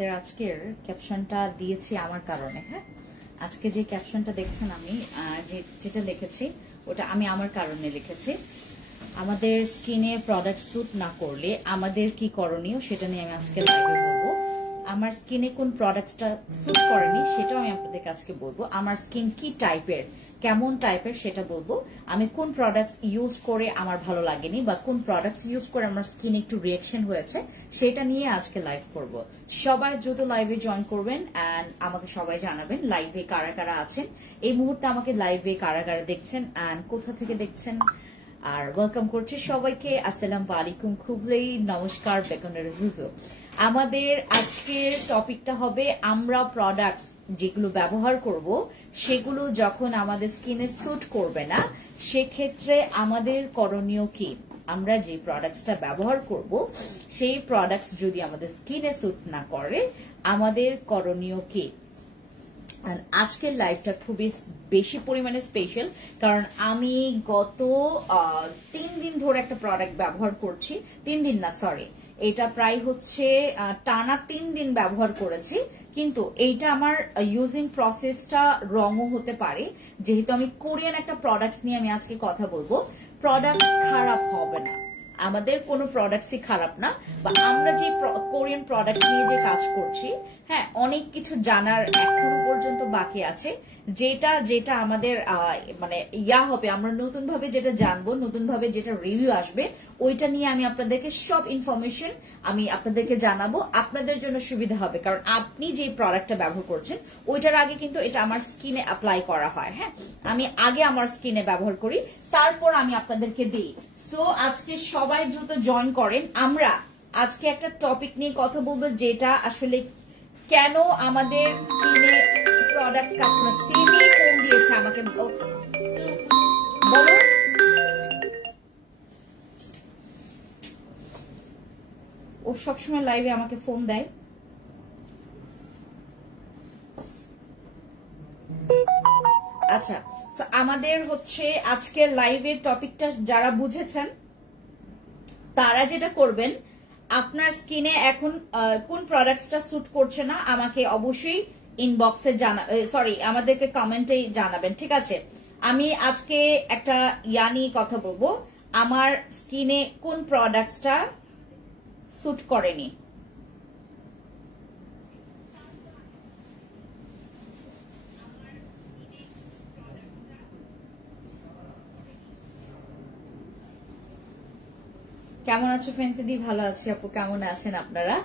আপনাদের আজকের ক্যাপশনটা দিয়েছি আমার কারণে। হ্যাঁ, আজকে যে ক্যাপশনটা দেখছেন আমি যেটা লিখেছি ওটা আমি আমার কারণে লিখেছি। আমাদের স্কিনে প্রোডাক্ট স্যুট না করলে আমাদের কি করণীয় সেটা নিয়ে আমি আজকে লাইভে বলবো। আমার স্কিনে কোন প্রোডাক্টটা স্যুট করেনি সেটাও আমি আপনাদেরকে আজকে বলবো। আমার স্কিন কি টাইপের, কেমন টাইপের সেটা বলবো। আমি কোন প্রোডাক্টস ইউজ করে আমার ভালো লাগেনি বা কোন প্রোডাক্টস ইউজ করে আমার স্কিন একটু রিঅ্যাকশন হয়েছে সেটা নিয়ে আজকে লাইভ করব। সবাই দ্রুত লাইভে জয়েন করবেন এন্ড আমাকে সবাই জানাবেন লাইভে কারা কারা আছেন। এই মুহূর্তে আমাকে লাইভে কারা কারা দেখছেন এন্ড কোথা থেকে দেখছেন। আর ওয়েলকাম করছি সবাইকে। আসসালামু আলাইকুম, খুবই নমস্কার, বেকনের জুজু। আমাদের আজকের টপিকটা হবে আমরা প্রোডাক্টস যেগুলো ব্যবহার করব সেগুলো যখন আমাদের স্কিনে স্যুট করবে না সেক্ষেত্রে আমাদের করণীয় কি। আমরা যে প্রোডাক্টসটা ব্যবহার করব সেই প্রোডাক্টস যদি আমাদের স্কিনে স্যুট না করে আমাদের করণীয় কি। আজকের লাইভটা খুবই বেশি পরিমাণে স্পেশাল, কারণ আমি গত 3 দিন ধরে একটা প্রোডাক্ট ব্যবহার করছি। 3 দিন না, সরি, এটা প্রায় হচ্ছে টানা 3 দিন ব্যবহার করেছি। কিন্তু এইটা আমার ইউজিং প্রসেসটা রঙও হতে পারে, যেহেতু আমি কোরিয়ান একটা প্রোডাক্টস নিয়ে আমি আজকে কথা বলবো। প্রোডাক্টস খারাপ হবে না, আমাদের কোনো প্রোডাক্টসই খারাপ না, বা আমরা যে কোরিয়ান প্রোডাক্টস নিয়ে যে কাজ করছি, হ্যাঁ, অনেক কিছু জানার এখনো পর্যন্ত বাকি আছে, যেটা যেটা আমাদের মানে হবে, আমরা নতুন ভাবে যেটা জানবো, নতুন ভাবে যেটা রিভিউ আসবে, ওইটা নিয়ে আমি আপনাদেরকে সব ইনফরমেশন আমি আপনাদেরকে জানাবো। আপনাদের জন্য সুবিধা হবে, কারণ আপনি যে প্রোডাক্টটা ব্যবহার করছেন ওইটার আগে কিন্তু এটা আমার স্কিনে অ্যাপ্লাই করা হয়। হ্যাঁ, আমি আগে আমার স্কিনে ব্যবহার করি, তারপর আমি আপনাদেরকে দিই। সো আজকে সবাই দ্রুত জয়েন করেন। আমরা আজকে একটা টপিক নিয়ে কথা বলবো, যেটা আসলে কেন আমাদের স্কিনে প্রোডাক্টস কাজ করে। সিমি ফোন দিয়েছে আমাকে, বলো। ও সবসময় লাইভে আমাকে ফোন দেয়। আচ্ছা, আমাদের হচ্ছে আজকের লাইভের টপিকটা যারা বুঝেছেন তারা যেটা করবেন, আপনার স্কিনে এখন কোন প্রোডাক্টসটা স্যুট করছে না আমাকে অবশ্যই ইনবক্সে আমাদেরকে কমেন্টে জানাবেন, ঠিক আছে। আমি আজকে একটা নিয়ে কথা বলবো, আমার স্কিনে কোন প্রোডাক্টসটা স্যুট করেনি। কেমন আছো ফ্রেন্ডসিদি? ভালো আছি আপু, কেমন আছেন আপনারা?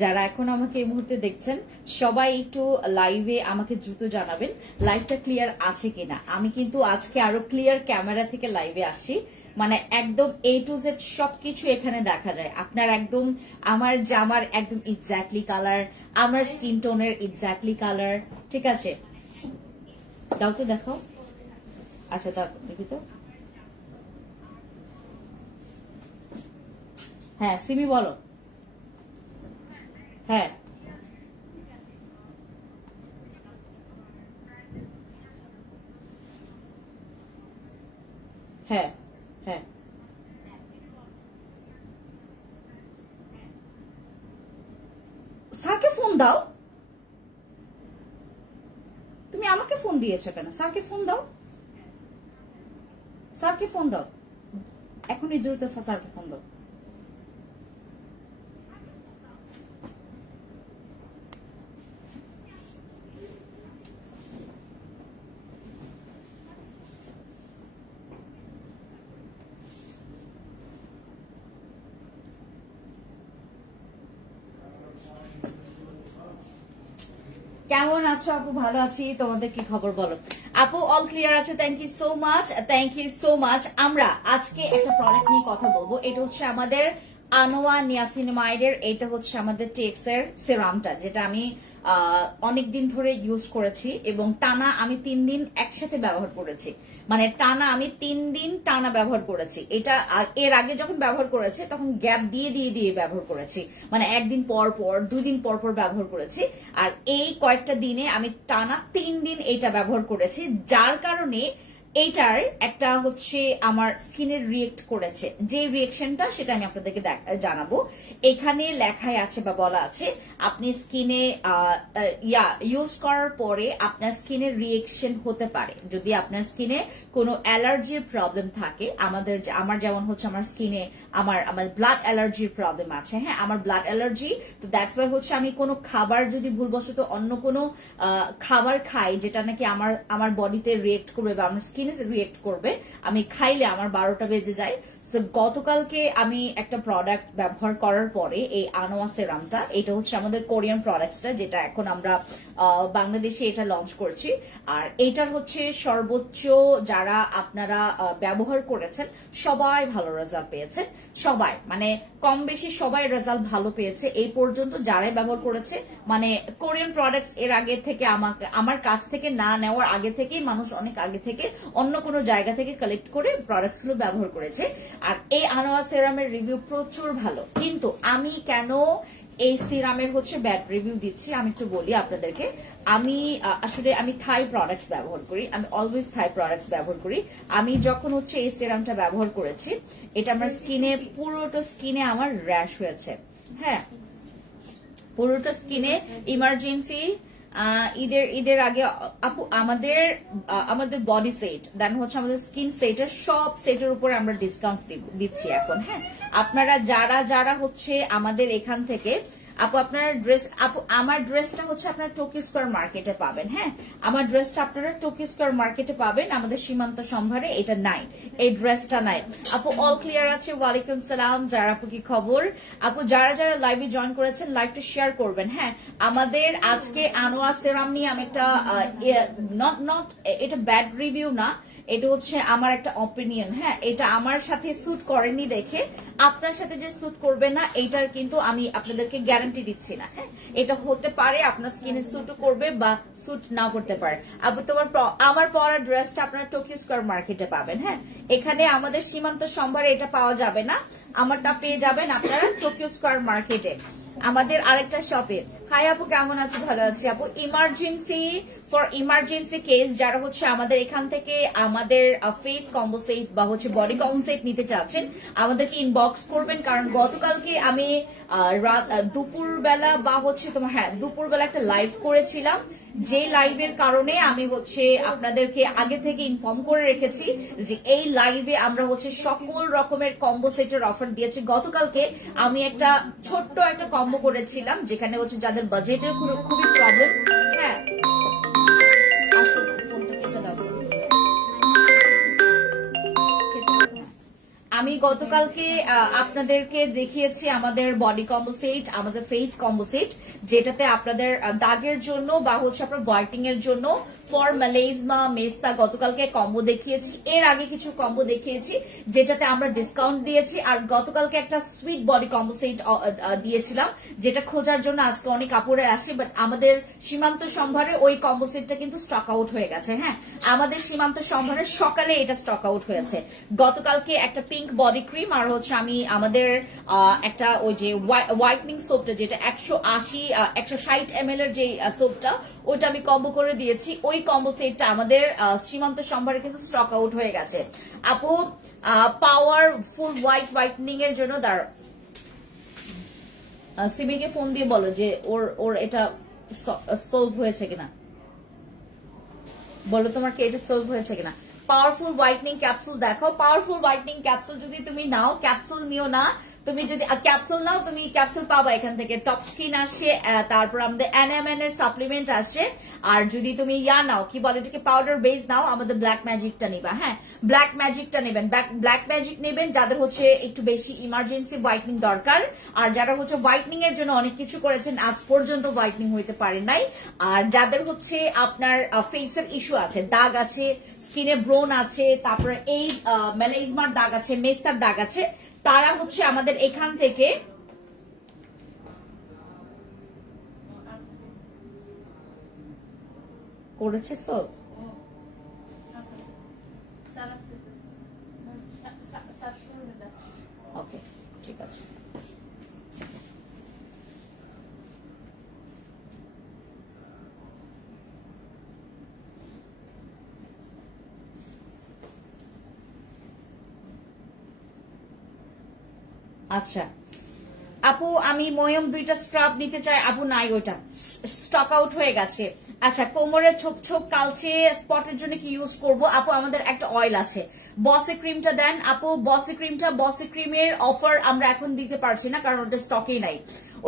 যারা এখন আমাকে এই মুহূর্তে দেখছেন সবাই একটু লাইভে আমাকে দ্রুত জানাবেন লাইভটা ক্লিয়ার আছে কিনা। আমি কিন্তু আজকে আরো ক্লিয়ার ক্যামেরা থেকে লাইভে আসছি, মানে একদম A to Z সবকিছু এখানে দেখা যায়। আপনার একদম আমার জামার একদম এক্স্যাক্টলি কালার, আমার স্কিন টোনের এক্স্যাক্টলি কালার, ঠিক আছে। দাও তো, দেখাও। আচ্ছা, তা দেখি তো। হ্যাঁ, সিমি বলো। হ্যাঁ, হ্যাঁ, হ্যাঁ, স্যারকে ফোন দাও। তুমি আমাকে ফোন দিয়েছো কেন? স্যারকে ফোন দাও, স্যারকে ফোন দাও এখনই দ্রুত, স্যারকে ফোন দাও। কেমন আছো আপু? ভালো আছি, তোমাদের কি খবর বলো? আপু অল ক্লিয়ার আছে, thank you so much, thank you so much. আমরা আজকে একটা প্রোডাক্ট নিয়ে কথা বলবো, এটা হচ্ছে আমাদের আনোয়া নিয়াসিনামাইডের। এটা হচ্ছে আমাদের টেক্স এর সিরামটা, যেটা আমি অনেকদিন ধরে ইউজ করেছি এবং টানা আমি 3 দিন একসাথে ব্যবহার করেছি, মানে টানা আমি 3 দিন টানা ব্যবহার করেছি। এটা এর আগে যখন ব্যবহার করেছি তখন গ্যাপ দিয়ে দিয়ে দিয়ে ব্যবহার করেছি, মানে 1 দিন পর পর 2 দিন পর পর ব্যবহার করেছি। আর এই কয়েকটা দিনে আমি টানা 3 দিন এটা ব্যবহার করেছি, যার কারণে এইটার একটা হচ্ছে আমার স্কিনের রিয়েক্ট করেছে, যে রিয়েকশনটা সেটা আমি আপনাদেরকে জানাবো। এখানে লেখায় আছে বা বলা আছে আপনি স্কিনে ইউজ করার পরে আপনার স্কিনের রিয়েকশন হতে পারে যদি আপনার স্কিনে কোনো অ্যালার্জির প্রবলেম থাকে। আমার যেমন হচ্ছে আমার স্কিনে আমার ব্লাড অ্যালার্জির প্রবলেম আছে, হ্যাঁ আমার ব্লাড অ্যালার্জি, তো দ্যাটস ওয়াই হচ্ছে আমি কোনো খাবার যদি ভুলবশত অন্য কোনো খাবার খাই যেটা নাকি আমার বডিতে রিয়েক্ট করবে বা আমার স্কিনে রিয়েক্ট করবে, আমি খাইলে আমার 12টা বেজে যায়। সো গতকালকে আমি একটা প্রোডাক্ট ব্যবহার করার পরে এই আনোয়া সেরামটা, এটা হচ্ছে আমাদের কোরিয়ান প্রোডাক্টসটা যেটা এখন আমরা বাংলাদেশে এটা লঞ্চ করছি। আর এটার হচ্ছে সর্বোচ্চ যারা আপনারা ব্যবহার করেছেন সবাই ভালো রেজাল্ট পেয়েছেন, সবাই মানে কম বেশি সবাই রেজাল্ট ভালো পেয়েছে এই পর্যন্ত যারাই ব্যবহার করেছে। মানে কোরিয়ান প্রোডাক্টস এর আগে থেকে আমার কাছ থেকে না নেওয়ার আগে থেকেই মানুষ অনেক আগে থেকে অন্য কোনো জায়গা থেকে কালেক্ট করে প্রোডাক্টস গুলো ব্যবহার করেছে। আর এই আনোয়া সেরামের রিভিউ প্রচুর ভালো, কিন্তু আমি কেন এই সিরামের হচ্ছে ব্যাড রিভিউ দিচ্ছি আমি একটু বলি আপনাদেরকে। আমি থাই প্রোডাক্টস ব্যবহার করি, আমি অলওয়েজ থাই প্রোডাক্টস ব্যবহার করি। আমি যখন হচ্ছে এই সিরামটা ব্যবহার করেছি, এটা আমার স্কিনে পুরোটা স্কিনে আমার র্যাশ হয়েছে, হ্যাঁ পুরোটা স্কিনে ইমার্জেন্সি ঈদের আগে আপু আমাদের বডি সেট দেন হচ্ছে আমাদের স্কিন সেটের সব সেটের উপরে আমরা ডিসকাউন্ট দিচ্ছি এখন, হ্যাঁ আপনারা যারা হচ্ছে আমাদের এখান থেকে আপু আপনার আমার ড্রেসটা হচ্ছে আপনার টোকিও স্কয়ার মার্কেটে পাবেন, হ্যাঁ আমার ড্রেসটা আপনারা টোকিও স্কয়ার মার্কেটে পাবেন, আমাদের সীমান্ত সম্ভারে এটা নাই, এই ড্রেসটা নাই। আপু অল ক্লিয়ার আছে, ওয়ালাইকুম সালাম। যারা আপু কি খবর? আপু যারা লাইভে জয়েন করেছেন লাইভটা শেয়ার করবেন, হ্যাঁ আমাদের আজকে আনোয়া সেরাম নিয়ে আমি একটা নট এটা ব্যাড রিভিউ না, এটা হচ্ছে আমার একটা অপিনিয়ন, হ্যাঁ এটা আমার সাথে স্যুট করেনি দেখে আপনার সাথে যে স্যুট করবে না এইটার কিন্তু আমি আপনাদেরকে গ্যারান্টি দিচ্ছি না, হ্যাঁ এটা হতে পারে আপনার স্কিনে স্যুটও করবে বা স্যুট নাও করতে পারে। আপু আমার পরা ড্রেসটা আপনারা টোকিও স্কয়ার মার্কেটে পাবেন, হ্যাঁ এখানে আমাদের সীমান্ত সম্ভারে এটা পাওয়া যাবে না, আমারটা পেয়ে যাবেন আপনারা টোকিও স্কয়ার মার্কেটে আমাদের আরেকটা শপে। হাই আপু কেমন আছো? ভালো আছি আপু। ইমার্জেন্সি কেস যারা হচ্ছে আমাদের এখান থেকে আমাদের ফেস কম্বো সেট বা হচ্ছে বডি কম্বো সেট নিতে চাচ্ছেন আমাদেরকে ইনবক্স করবেন, কারণ গতকালকে আমি দুপুরবেলা বা হচ্ছে দুপুরবেলা একটা লাইভ করেছিলাম, যে লাইভের কারণে আমি হচ্ছে আপনাদেরকে আগে থেকে ইনফর্ম করে রেখেছি যে এই লাইভে আমরা হচ্ছে সকল রকমের কম্বো সেটের অফার দিয়েছি। গতকালকে আমি একটা ছোট্ট একটা কম্বো করেছিলাম যেখানে হচ্ছে যাদের বাজেটের খুবই প্রবলেম, হ্যাঁ আসলে ফোনটা কেটে দাও। আমি গতকালকে আপনাদেরকে দেখিয়েছি আমাদের বডি কম্বো সেট, আমাদের ফেস কম্বো সেট, যেটাতে আপনাদের দাগের জন্য বা হচ্ছে আপনার হোয়াইটিং এর জন্য ফর মালেজমা মেস্তা গতকালকে কম্বো দেখিয়েছি, এর আগে কিছু কম্বো দেখিয়েছি যেটাতে আমরা ডিসকাউন্ট দিয়েছি। আর গতকালকে একটা সুইট বডি কম্বো সেট দিয়েছিলাম যেটা খোঁজার জন্য আজকে অনেক কাপড়ে আসে, বাট আমাদের সীমান্ত সম্ভারে ওই কম্বো সেটটা কিন্তু স্টক আউট হয়ে গেছে, হ্যাঁ আমাদের সীমান্ত সম্ভারে সকালে এটা স্টক আউট হয়েছে। গতকালকে একটা পিঙ্ক বডি ক্রিম আর হচ্ছে আমি আমাদের একটা ওই যে হোয়াইটনিং সোপটা যেটা 160 ml এর যে সোপটা ওইটা আমি কম্বো করে দিয়েছি, ওই কম্বো সেটটা আমাদের সীমান্ত সম্ভারে কিন্তু স্টক আউট হয়ে গেছে। আপু পাওয়ার ফুল হোয়াইটনিং এর জন্য সিমিকে ফোন দিয়ে বলো যে ওর এটা সলভ হয়েছে কিনা, বলো তোমার কি এটা সলভ হয়েছে কিনা। পাওয়ারফুল হোয়াইটনিং ক্যাপসুল দেখো, পাওয়ারফুল হোয়াইটনিং ক্যাপসুল যদি তুমি নাও, ক্যাপসুল নিও না, তুমি যদি ক্যাপসুল নাও তুমি ক্যাপসুল পাবা এখান থেকে, টপ স্কিন আসছে, তারপর আমাদের NMN এর সাপ্লিমেন্ট আসছে। আর যদি তুমি নাও কি বলে এটাকে পাউডার বেস নাও, আমাদের ব্ল্যাক ম্যাজিকটা নিবা, হ্যাঁ ব্ল্যাক ম্যাজিকটা নেবেন, ব্ল্যাক ম্যাজিক নেবেন যাদের হচ্ছে একটু বেশি ইমার্জেন্সি হোয়াইটনিং দরকার, আর যারা হচ্ছে হোয়াইটনিং এর জন্য অনেক কিছু করেছেন আজ পর্যন্ত হোয়াইটনিং হইতে পারে নাই, আর যাদের হচ্ছে আপনার ফেসের ইস্যু আছে, দাগ আছে, স্কিনে ব্রোন আছে, তারপরে এই মেলাইজমার দাগ আছে, মেস্তার দাগ আছে, তারা হচ্ছে আমাদের এখান থেকে করেছে সব। ওকে ঠিক আছে। আচ্ছা আপু আমি ময়ম 2টা স্ক্রাব নিতে চাই আপু, নাই ওটা স্টক আউট হয়ে গেছে। আচ্ছা কোমরের ছোপ ছোপ কালচে স্পটের জন্য কি ইউজ করব আপু? আমাদের একটা অয়েল আছে, বসে ক্রিমটা দেন আপু। বসে ক্রিমের অফার আমরা এখন দিতে পারছি না কারণ ওটা স্টকে নাই,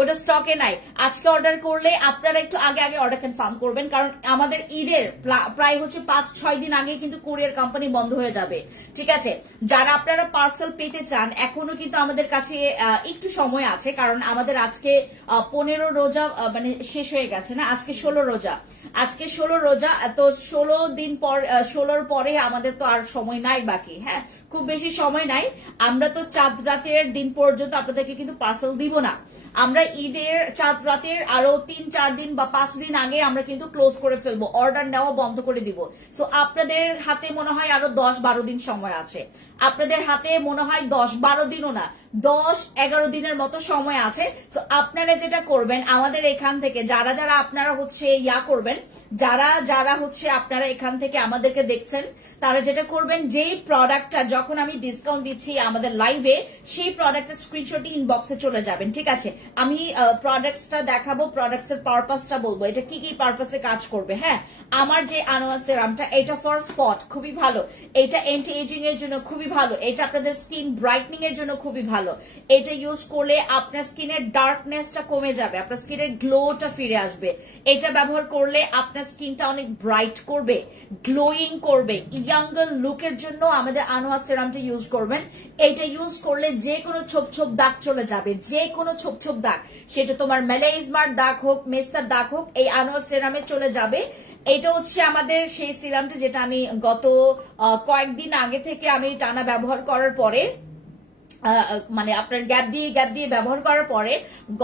ওটা স্টকে নাই। আজকে অর্ডার করলে আপনারা একটু আগে আগে অর্ডার কনফার্ম করবেন, কারণ আমাদের ঈদের প্রায় হচ্ছে 5-6 দিন আগে কিন্তু কুরিয়ার কোম্পানি বন্ধ হয়ে যাবে, ঠিক আছে? যারা আপনারা পার্সেল পেতে চান এখনো কিন্তু আমাদের কাছে একটু সময় আছে, কারণ আমাদের আজকে 15 রোজা মানে শেষ হয়ে গেছে না, আজকে 16 রোজা, আজকে 16 রোজা, তো 16 দিন পর 16র পরে আমাদের তো আর সময় নাই বাকি, হ্যাঁ খুব বেশি সময় নাই। আমরা তো চাঁদ রাতের দিন পর্যন্ত আপনাদেরকে কিন্তু পার্সেল দিব না, আমরা ঈদের চাঁদ রাতের আরো 3-4 দিন বা 5 দিন আগে আমরা কিন্তু ক্লোজ করে ফেলবো, অর্ডার নেওয়া বন্ধ করে দিব। সো আপনাদের হাতে মনে হয় আরো 10-12 দিন সময় আছে, আপনাদের হাতে মনে হয় 10-12 দিনও না, 10-11 দিনের মতো সময় আছে। তো আপনারা যেটা করবেন আমাদের এখান থেকে যারা যারা আপনারা হচ্ছে ইয়া করবেন, যারা যারা হচ্ছে আপনারা এখান থেকে আমাদেরকে দেখছেন, তারা যেটা করবেন যেই প্রোডাক্টটা যখন আমি ডিসকাউন্ট দিচ্ছি আমাদের লাইভে, সেই প্রোডাক্টের স্ক্রিনশটই ইনবক্সে চলে যাবেন, ঠিক আছে? আমি প্রোডাক্টসটা দেখাবো, প্রোডাক্টসের পারপাসটা বলবো, এটা কি কি পারপাসে কাজ করবে। হ্যাঁ আমার যে আনোয়া সেরামটা, এটা ফর স্পট খুবই ভালো, এটা অ্যান্টি এজিং এর জন্য খুবই ভালো, এটা আপনাদের স্কিন ব্রাইটনিং এর জন্য খুবই ভালো। এটা ইউজ করলে আপনার স্কিনের ডার্কনেসটা কমে যাবে, আপনার স্কিনের গ্লোটা ফিরে আসবে। এটা ব্যবহার করলে আপনার স্কিনটা অনেক ব্রাইট করবে, গ্লোয়িং করবে। ইয়াঙ্গার লুকের জন্য আমাদের আনোয়া সেরামটা ইউজ করবেন। এটা ইউজ করলে যে কোনো ছোপ ছোপ দাগ চলে যাবে, যে কোনো ছোপ ছোপ দাগ, সেটা তোমার মেলাইজমার দাগ হোক, মেস্তার দাগ হোক, এই আনোয়া সেরামে চলে যাবে। এটা হচ্ছে আমাদের সেই সিরামটা যেটা আমি গত কয়েকদিন আগে থেকে আমি টানা ব্যবহার করার পরে, মানে আপনার গ্যাপ দিয়ে ব্যবহার করার পরে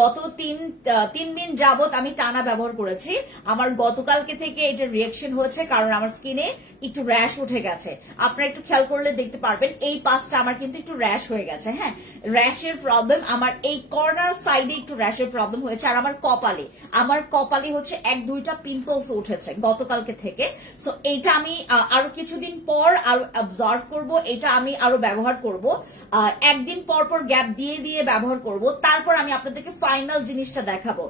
গত 3 দিন যাবত আমি টানা ব্যবহার করেছি। আমার গতকালকে থেকে এটা রিয়াকশন হয়েছে, কারণ আমার স্কিনে একটু র্যাশ উঠে গেছে। আপনারা একটু খেয়াল করলে দেখতে পারবেন এই পাশটা আমার কিন্তু একটু র্যাশ হয়ে গেছে। হ্যাঁ র্যাশের প্রবলেম, আমার এই কর্নার সাইডে একটু র্যাশের প্রবলেম হয়েছে, আর আমার কপালে হচ্ছে 1-2টা পিম্পলস উঠেছে গতকালকে থেকে। সো এটা আমি আরো কিছুদিন পর আরো অবজার্ভ করব, এটা আমি আরো ব্যবহার করব, একদিন পর পর গ্যাপ দিয়ে ব্যবহার করব, তারপর আমি আপনাদেরকে ফাইনাল জিনিসটা দেখাবো।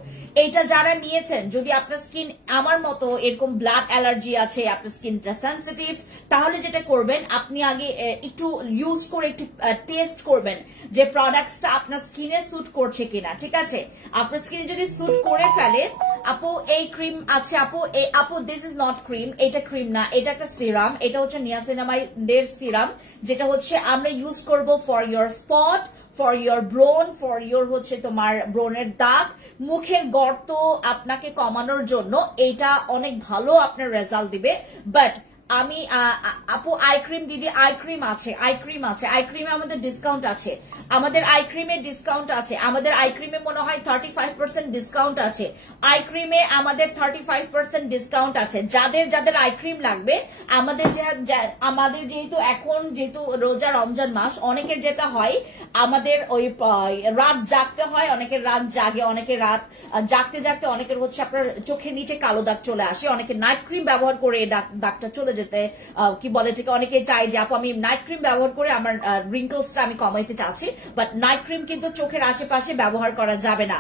এটা যারা নিয়েছেন, যদি আপনার স্কিন আমার মতো এরকম ব্লাড অ্যালার্জি আছে, আপনার স্কিনটা সেনসিটিভ, তাহলে যেটা করবেন আপনি আগে একটু ইউজ করে একটু টেস্ট করবেন যে প্রোডাক্টসটা আপনার স্কিনে স্যুট করছে কিনা, ঠিক আছে? আপনার স্কিনে যদি স্যুট করে ফেলে, আপু এই ক্রিম আছে, আপু দিস ইজ নট ক্রিম, এটা ক্রিম না, এটা একটা সিরাম, এটা হচ্ছে নিয়াসিনামাইডের সিরাম, যেটা হচ্ছে আমরা ইউজ করব for your spot, for your brown, for your হচ্ছে তোমার ব্রোনের দাগ, মুখের গর্ত আপনাকে কমানোর জন্য এটা অনেক ভালো আপনার রেজাল্ট দিবে। বাট আমি আপু আই ক্রিম দিদি, আই ক্রিমে আমাদের ডিসকাউন্ট আছে, আমাদের আই ক্রিমে ডিসকাউন্ট আছে, আমাদের আই ক্রিমে মনে হয় 35% ডিসকাউন্ট আছে, আই ক্রিমে আমাদের 35% ডিসকাউন্ট আছে। যাদের যাদের আই ক্রিম লাগবে, আমাদের যেহেতু এখন যেহেতু রোজা রমজান মাস, অনেকের যেটা হয় আমাদের ওই রাত জাগতে হয়, অনেকের রাত জাগে, অনেকের রাত জাগতে জাগতে অনেকের হচ্ছে আপনার চোখের নিচে কালো দাগ চলে আসে, অনেকে নাইট ক্রিম ব্যবহার করে দাগটা চলে যেতে কি বলে ঠিক, অনেকে চাই যে আপু আমি নাইট ক্রিম ব্যবহার করে আমার রিঙ্কলসটা আমি কমাইতে চাচ্ছি, বাট নাইট ক্রিম কিন্তু চোখের আশেপাশে ব্যবহার করা যাবে না,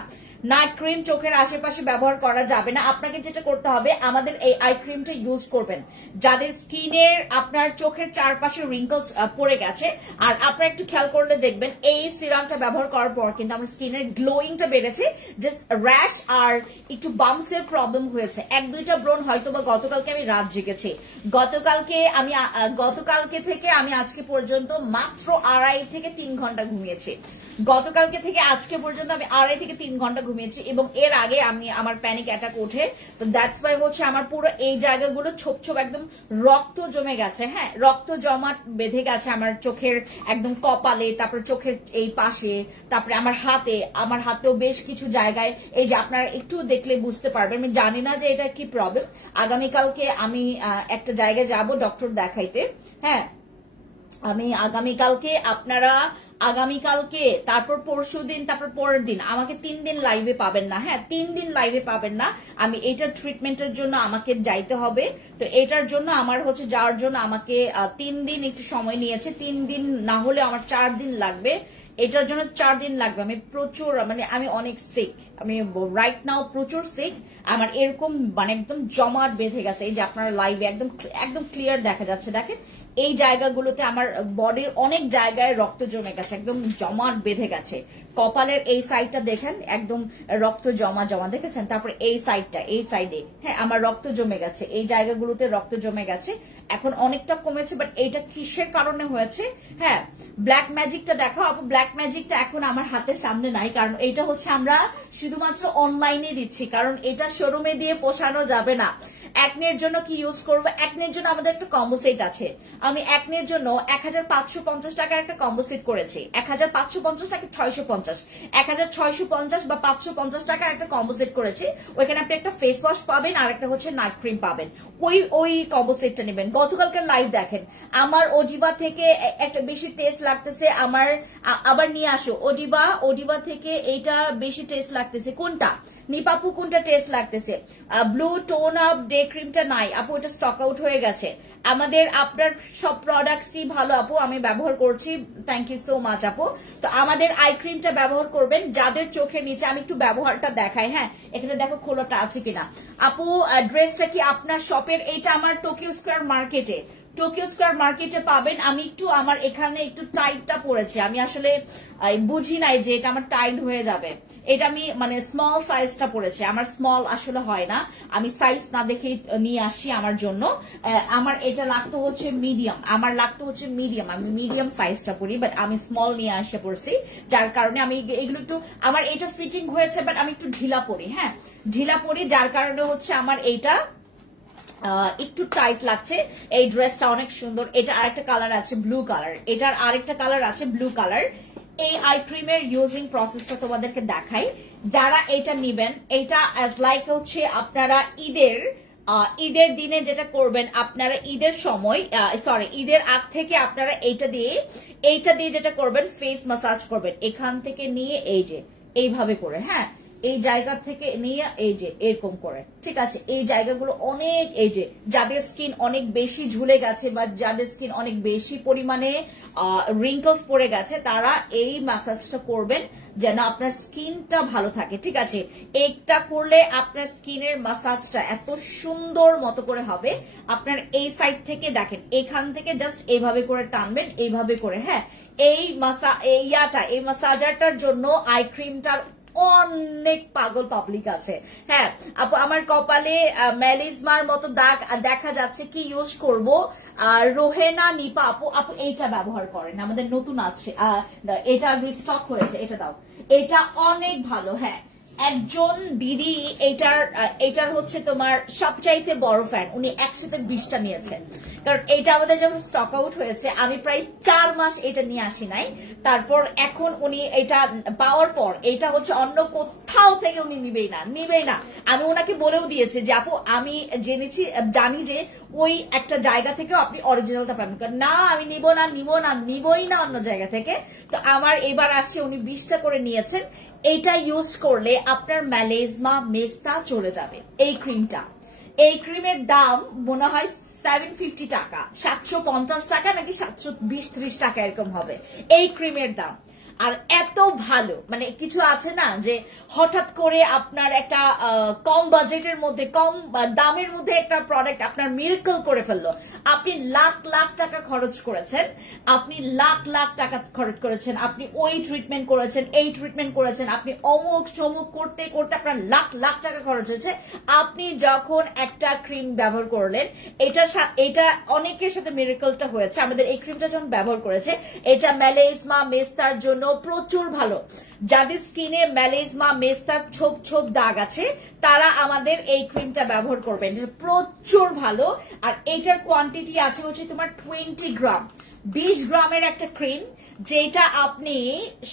নাইট ক্রিম চোখের আশেপাশে ব্যবহার করা যাবে না। আপনাকে যেটা করতে হবে, আমাদের এই আই ক্রিমটা ইউজ করবেন যাদের স্কিনের আপনার চোখের চারপাশে রিঙ্কলস পড়ে গেছে। আর আপনারা একটু খেয়াল করলে দেখবেন এই সিরামটা ব্যবহার করার পর কিন্তু আমার স্কিনের গ্লোয়িংটা বেড়েছে, জাস্ট র্যাশ আর একটু বাম্পসের প্রবলেম হয়েছে। 1-2টা ব্রণ হয়তো বা গতকালকে আমি রাত জেগেছি, গতকালকে থেকে আমি আজকে পর্যন্ত মাত্র 2.5 থেকে 3 ঘন্টা ঘুমিয়েছি, গতকালকে থেকে আজকে পর্যন্ত আমি 2.5 থেকে 3 ঘন্টা ঘুমিয়েছি, এবং এর আগে আমার প্যানিক অ্যাটাক ওঠে। তো দ্যাটস ওয়াই হচ্ছে আমার পুরো এই জায়গাগুলো ছোপ ছোপ একদম রক্ত জমে গেছে। হ্যাঁ রক্ত জমাট বেঁধে গেছে আমার চোখের একদম কপালে, তারপরে চোখের এই পাশে, তারপরে আমার হাতেও বেশ কিছু জায়গায়, এই যে আপনারা একটু দেখলে বুঝতে পারবেন। আমি জানি না যে এটা কি প্রবলেম। আগামীকালকে আমি একটা জায়গায় যাব ডক্টর দেখাইতে। হ্যাঁ আমি আগামীকালকে আপনারা আগামীকালকে, তারপর পরশুদিন, তারপর পরের দিন, আমাকে 3 দিন লাইভে পাবেন না। হ্যাঁ, 3 দিন লাইভে পাবেন না। আমি এটার ট্রিটমেন্টের জন্য আমাকে যাইতে হবে। তো এটার জন্য আমার হচ্ছে যাওয়ার জন্য আমাকে 3 দিন একটু সময় নিয়েছে। 3 দিন না হলে আমার 4 দিন লাগবে। এটার জন্য 4 দিন লাগবে। আমি প্রচুর, মানে আমি অনেক সিক, আমি রাইট নাও প্রচুর সিক। আমার এরকম মানে একদম জমাট বেঁধে গেছে। এই যে আপনার লাইভে একদম একদম ক্লিয়ার দেখা যাচ্ছে, দেখেন এই জায়গাগুলোতে আমার বডির অনেক জায়গায় রক্ত জমে গেছে, একদম জমাট বেঁধে গেছে। কপালের এই সাইডটা দেখেন একদম রক্ত জমা জমা, দেখেছেন? তারপরে এই সাইডটা, এই সাইডে হ্যাঁ আমার রক্ত জমে গেছে, এই জায়গাগুলোতে রক্ত জমে গেছে। এখন অনেকটা কমেছে, বাট এইটা কিসের কারণে হয়েছে? হ্যাঁ, ব্ল্যাক ম্যাজিকটা দেখো আপু। ব্ল্যাক ম্যাজিকটা এখন আমার হাতের সামনে নাই, কারণ এটা হচ্ছে আমরা শুধুমাত্র অনলাইনে দিচ্ছি, কারণ এটা শোরুমে দিয়ে পোষানো যাবে না। একনের জন্য কি ইউজ করবো? একনের জন্য আমাদের একটা কম্বো সেট আছে। আমি একনের জন্য 1550 টাকার একটা কম্বো সেট করেছি। 1550 টাকা 650, 1650 বা 550 টাকার একটা কম্বো সেট করেছি। ওইখানে আপনি একটা ফেস ওয়াশ পাবেন আর একটা হচ্ছে নাইট ক্রিম পাবেন। ওই কম্বো সেটটা নেবেন। গতকালকার লাইভ দেখেন, আমার ওডিবা থেকে একটা বেশি টেস্ট লাগতেছে, আমার আবার নিয়ে আসো ওডিবা থেকে এইটা বেশি টেস্ট লাগতেছে। কোনটা নিপাপু, কোনটা টেস্ট লাগতেছে? ব্লু টোন আপ ডে ক্রিমটা নাই আপু, এটা স্টক আউট হয়ে গেছে। আমাদের আপনার সব প্রোডাক্টসই ভালো আপু, আমি ব্যবহার করছি, থ্যাংক ইউ সো মাচ আপু। তো আমাদের আই ক্রিমটা ব্যবহার করবেন যাদের চোখের নিচে। আমি একটু ব্যবহারটা দেখাই। হ্যাঁ, এখানে দেখো খোলাটা আছে কিনা। আপু ড্রেসটা কি আপনার শপের? এইটা আমার টোকিও স্কোয়ার মার্কেটে পাবেন। আমি একটু আমার এখানে একটু টাইটটা পড়েছে, আমি আসলে বুঝি নাই যে এটা আমার টাইট হয়ে যাবে। এটা আমি মানে স্মল সাইজটা পড়েছে, আমার স্মল আসলে হয় না, আমি সাইজ না দেখেই নিয়ে আসি আমার জন্য। আমার এটা লাগতো হচ্ছে মিডিয়াম, আমি মিডিয়াম সাইজটা পরি, বাট আমি স্মল নিয়ে আসে পড়ছি, যার কারণে আমি এগুলো একটু, আমার এটা ফিটিং হয়েছে, বাট আমি একটু ঢিলা পরি। হ্যাঁ, ঢিলা পরি, যার কারণে হচ্ছে আমার এইটা একটু টাইট লাগছে। এই ড্রেসটা অনেক সুন্দর। এটা আরেকটা কালার আছে ব্লু কালার, এটার আরেকটা কালার আছে ব্লু কালার। এই আই ক্রিমের ইউজিং প্রসেসটা তোমাদেরকে দেখাই। যারা এটা নিবেন, এটা লাইক হচ্ছে আপনারা ঈদের দিনে যেটা করবেন, আপনারা ঈদের সময় ঈদের আগ থেকে আপনারা এইটা দিয়ে যেটা করবেন, ফেস ম্যাসাজ করবেন এখান থেকে নিয়ে এই যে এইভাবে করে। হ্যাঁ, এই জায়গা থেকে নিয়ে এই যে এরকম করে, ঠিক আছে? এই জায়গাগুলো অনেক, এই যে যাদের স্কিন অনেক বেশি ঝুলে গেছে বা যাদের স্কিন অনেক বেশি পরিমাণে রিঙ্কলস পড়ে গেছে, তারা এই ম্যাসাজটা করবেন যেন আপনার স্কিনটা ভালো থাকে, ঠিক আছে? এইটা করলে আপনার স্কিনের ম্যাসাজটা এত সুন্দর মতো করে হবে। আপনার এই সাইড থেকে দেখেন, এখান থেকে জাস্ট এইভাবে করে টানবেন, এইভাবে করে। হ্যাঁ, এই ম্যাসাজারটার জন্য আই ক্রিমটার অনেক পাগল পাবলিক আছে। হ্যাঁ আপু, আমার কপালে ম্যালিজমার মতো দাগ দেখা যাচ্ছে, কি ইউজ করব? রোহেনা নিপা আপু এইটা ব্যবহার করেন, আমাদের নতুন আছে, এটা রিস্টক হয়েছে, এটা দাও, এটা অনেক ভালো। হ্যাঁ, একজন দিদি এটার হচ্ছে তোমার সবচাইতে বড় ফ্যান, উনি একসাথে 20টা নিয়েছেন, কারণ এটা আমাদের যখন স্টক আউট হয়েছে আমি প্রায় 4 মাস এটা নিয়ে আসি নাই। তারপর এখন উনি এটা পাওয়ার পর এটা হচ্ছে অন্য কোথাও থেকে উনি নিবেই না। আমি ওনাকে বলেও দিয়েছি যে আপু আমি জানি যে ওই একটা জায়গা থেকেও আপনি অরিজিনালটা পাবেন, না আমি নিবই না অন্য জায়গা থেকে। তো আমার এবার আসছে, উনি 20টা করে নিয়েছেন। এইটা ইউজ করলে আপনার ম্যালেজমা মেস্তা চলে যাবে। এই ক্রিমের দাম মনে হয় 750 টাকা, 750 টাকা নাকি 720-30 টাকা এরকম হবে এই ক্রিমের দাম। আর এত ভালো, মানে কিছু আছে না যে হঠাৎ করে আপনার একটা কম বাজেটের মধ্যে, কম দামের মধ্যে একটা প্রোডাক্ট আপনার মিরাকল করে ফেললো। আপনি লাখ লাখ টাকা খরচ করেছেন, আপনি ওই ট্রিটমেন্ট করেছেন, এই ট্রিটমেন্ট করেছেন, আপনি অমুক চমুক করতে করতে আপনার লাখ লাখ টাকা খরচ হয়েছে। আপনি যখন একটা ক্রিম ব্যবহার করলেন, এটা অনেকের সাথে মিরাকলটা হয়েছে। আমাদের এই ক্রিমটা যখন ব্যবহার করেছে, এটা ম্যালেজমা মেস্তার জন্য প্রচুর ভালো। যাদের স্কিনে ম্যালেজমা মেস্তার ছোপ দাগ আছে, তারা আমাদের এই ক্রিমটা ব্যবহার করবেন, প্রচুর ভালো। আর এইটার কোয়ান্টিটি আছে হচ্ছে তোমার 20 গ্রাম, 20 গ্রামের একটা ক্রিম, যেটা আপনি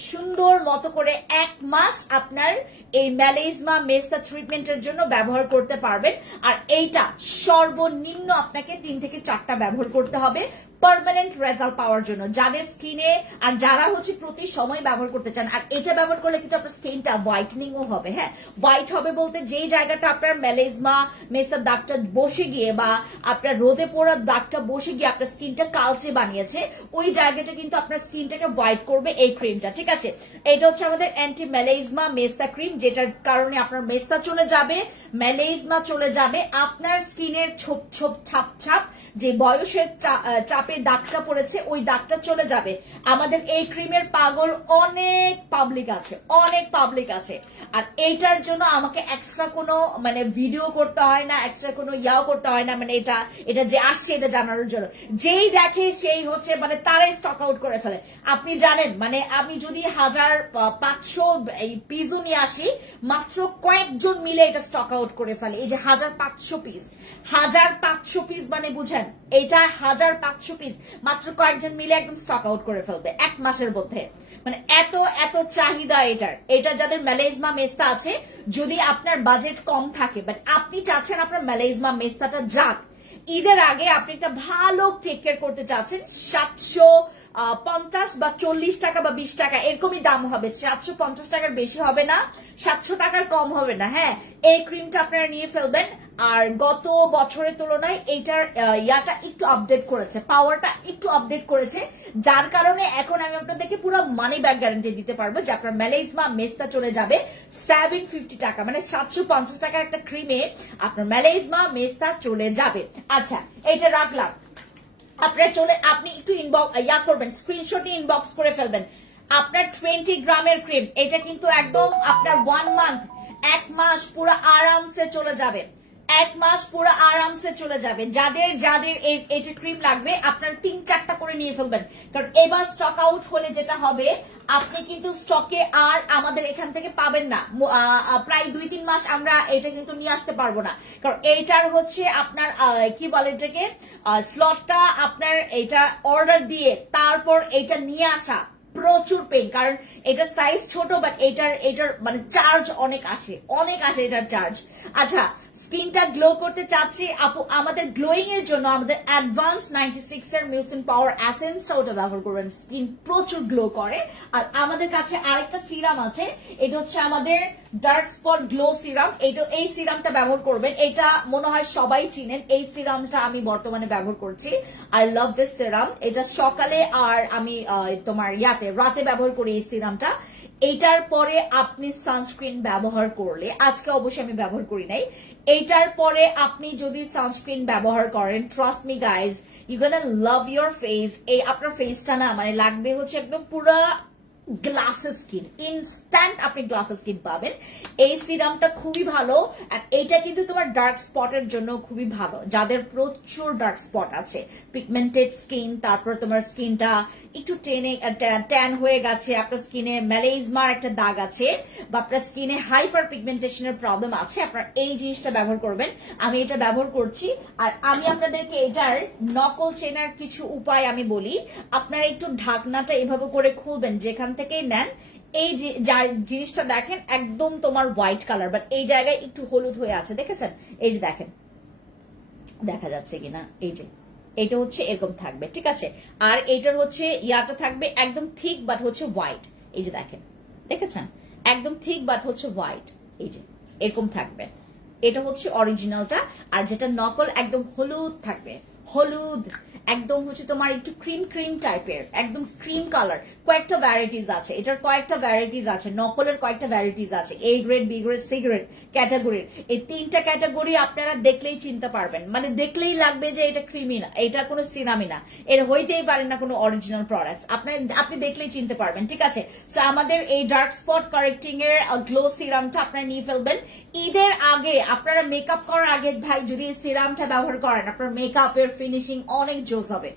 সুন্দর মতো করে 1 মাস আপনার এই ম্যালেজমা মেস্তা ট্রিটমেন্টের জন্য ব্যবহার করতে পারবেন। আর এইটা সর্বনিম্ন আপনাকে 3 থেকে 4টা ব্যবহার করতে হবে, পার্মানেন্ট রেজাল্ট পাওয়ার জন্য, যাদের স্কিনে আর যারা হচ্ছে প্রতি সময় ব্যবহার করতে চান। আর এটা ব্যবহার করলে কিন্তু আপনার স্কিনটা হোয়াইটনিং ও হবে। হ্যাঁ, হোয়াইট হবে বলতে যেই জায়গাটা আপনার মেলেজমা মেস্তার দাগটা বসে গিয়ে বা আপনার রোদে পোড়ার দাগটা বসে গিয়ে আপনার স্কিনটা কালচে বানিয়েছে, ওই জায়গাটা কিন্তু আপনার স্কিনটাকে হোয়াইট করবে এই ক্রিমটা। ঠিক আছে, এটা হচ্ছে আমাদের অ্যান্টি মেলেজমা মেস্তা ক্রিম, যেটার কারণে আপনার মেস্তা চলে যাবে, মেলেজমা চলে যাবে, আপনার স্কিনের ছোপ ছোপ ছাপ ছাপ যে বয়সের চাপে দাগটা পড়েছে ওই দাগটা চলে যাবে। আমাদের এই ক্রিমের পাগল অনেক পাবলিক আছে, অনেক পাবলিক আছে। আর এইটার জন্য আমাকে এক্সট্রা কোনো মানে ভিডিও করতে হয় না, এক্সট্রা কোনো ইয়াও করতে হয় না, মানে এটা যে আসছে এটা জানানোর জন্য। যেই দেখে সেই হচ্ছে মানে তারাই স্টক আউট করে ফেলে। আপনি জানেন মানে আমি যদি 1500 এই পিসও নিয়ে আসি, মাত্র কয়েকজন মিলে এটা স্টক আউট করে ফেলে। এই যে 1500 পিস, 1500 পিস মানে বুঝেন, এটা 1500 পিস মাত্র কয়েকজন মিলে একদম স্টক আউট করে ফেলবে এক মাসের মধ্যে। মানে এত এত চাহিদা এটার। এটা যাদের মেলেজমা মেস্তা আছে, যদি আপনার বাজেট কম থাকে বাট আপনি চাচ্ছেন আপনার মেলেজমা মেস্তাটা যাক, ঈদের আগে আপনি একটা ভালো টেক কেয়ার করতে চাচ্ছেন, 750 বা 40 টাকা বা 20 টাকা এরকমই দাম হবে, 750 টাকার বেশি হবে না, 700 টাকার কম হবে না। হ্যাঁ, এই ক্রিমটা আপনারা নিয়ে ফেলবেন। আর গত বছরের তুলনায় এইটার ইয়াটা একটু আপডেট করেছে, পাওয়ারটা একটু আপডেট করেছে, যার কারণে এখন আমি আপনাদেরকে পুরো মানি ব্যাক গ্যারান্টি দিতে পারবো যে আপনার মেলেজমা মেস্তা চলে যাবে 750 টাকা, মানে 750 টাকার একটা ক্রিমে আপনার মেলেজমা মেস্তা চলে যাবে। আচ্ছা, এইটা রাখলাম। আপনি একটু ইয়া করবেন, স্ক্রিনশট নিয়ে ইনবক্স করে ফেলবেন। আপনার 20 গ্রামের ক্রিম, এটা কিন্তু একদম আপনার 1 মান্থ, 1 মাস পুরো আরামসে চলে যাবে, 1 মাস পুরো আরামসে চলে যাবে। যাদের যাদের এটা ক্রিম লাগবে আপনার 3-4টা করে নিয়ে ফেলবেন, কারণ এবার স্টক আউট হলে যেটা হবে আপনি কিন্তু স্টকে আর আমাদের এখান থেকে পাবেন না। প্রায় 2-3 মাস আমরা এটা কিন্তু নিয়ে আসতে পারবো না, কারণ এইটার হচ্ছে আপনার কি বলে এটাকে স্লটটা আপনার এটা অর্ডার দিয়ে তারপর এটা নিয়ে আসা প্রচুর পেন, কারণ এটা সাইজ ছোট বাট এটার মানে চার্জ অনেক আসে এটার চার্জ। আচ্ছা, স্কিনটা গ্লো করতে চাচ্ছি আপু, আমাদের গ্লোয়িং এর জন্য আমাদের অ্যাডভান্স 96 এর মিউসিন পাওয়ার এসেন্সটা ওটা ব্যবহার করবেন, স্কিন প্রচুর গ্লো করে। আর আমাদের কাছে আরেকটা সিরাম আছে, এটা হচ্ছে আমাদের ডার্ক স্পট গ্লো সিরাম, এই সিরামটা ব্যবহার করবেন। এটা মনে হয় সবাই চিনেন, এই সিরামটা আমি বর্তমানে ব্যবহার করছি। I love this serum. এটা সকালে আর আমি তোমার রাতে ব্যবহার করি এই সিরামটা। এইটার পরে আপনি সানস্ক্রিন ব্যবহার করলে, আজকে অবশ্যই আমি ব্যবহার করি নাই, এইটার পরে আপনি যদি সানস্ক্রিন ব্যবহার করেন, trust me guys, you gonna love your face. এই আপনার ফেসটা না মানে লাগবে হচ্ছে একদম পুরো গ্লাসের স্কিন, ইনস্ট্যান্ট আপনি গ্লাসের স্কিন পাবেন। এই সিরামটা খুবই ভালো, আর এইটা কিন্তু তোমার ডার্ক স্পটের জন্য খুবই ভালো, যাদের প্রচুর ডার্ক স্পট আছে, পিগমেন্টেড স্কিন, তারপর তোমার স্কিনটা একটু ট্যান হয়ে গেছে, আপনার স্কিনে মেলেজমার একটা দাগ আছে, বা আপনার স্কিনে হাইপার পিগমেন্টেশনের প্রবলেম আছে, আপনার এই জিনিসটা ব্যবহার করবেন। আমি এটা ব্যবহার করছি। আর আমি আপনাদেরকে এটার নকল চেনার কিছু উপায় আমি বলি। আপনারা একটু ঢাকনাটা এভাবে করে খুলবেন যেখান থেকেই নেন, এই যে জিনিসটা দেখেন একদম তোমার হোয়াইট কালার, বাট এই জায়গায় একটু হলুদ হয়ে আছে, দেখেছেন? এই যে দেখেন, দেখা যাচ্ছে কিনা, এই যে এটা হচ্ছে এরকম থাকবে, ঠিক আছে? আর এইটার হচ্ছে ইয়াটা থাকবে একদম থিক বাট হচ্ছে হোয়াইট, এই যে দেখেন, দেখেছেন? একদম থিক বাট হচ্ছে হোয়াইট, এই যে এরকম থাকবে। এটা হচ্ছে অরিজিনালটা, আর যেটা নকল একদম হলুদ থাকবে, হলুদ একদম হচ্ছে তোমার একটু ক্রিম ক্রিম টাইপের, একদম ক্রিম কালার। কয়েকটা ভ্যারাইটিস আছে, এটার কয়েকটা ভ্যারাইটিস আছে, নকলের কয়েকটা ভ্যারাইটিস আছে, A grade, B grade, C grade ক্যাটাগরির। এই 3টা ক্যাটাগরি আপনারা দেখলেই চিনতে পারবেন, মানে দেখলেই লাগবে যে এটা ক্রিমি না, এটা কোনো সিরামি না, এর হইতেই পারে না কোনো অরিজিনাল প্রোডাক্ট, আপনি দেখলেই চিনতে পারবেন, ঠিক আছে? সো আমাদের এই ডার্ক স্পট কারেক্টিং এর গ্লো সিরামটা আপনারা নিয়ে ফেলবেন ঈদের আগে। আপনারা মেকআপ করার আগে ভাই যদি এই সিরামটা ব্যবহার করেন, আপনার মেকআপের ফিনিশিং অনেক জোস হবে,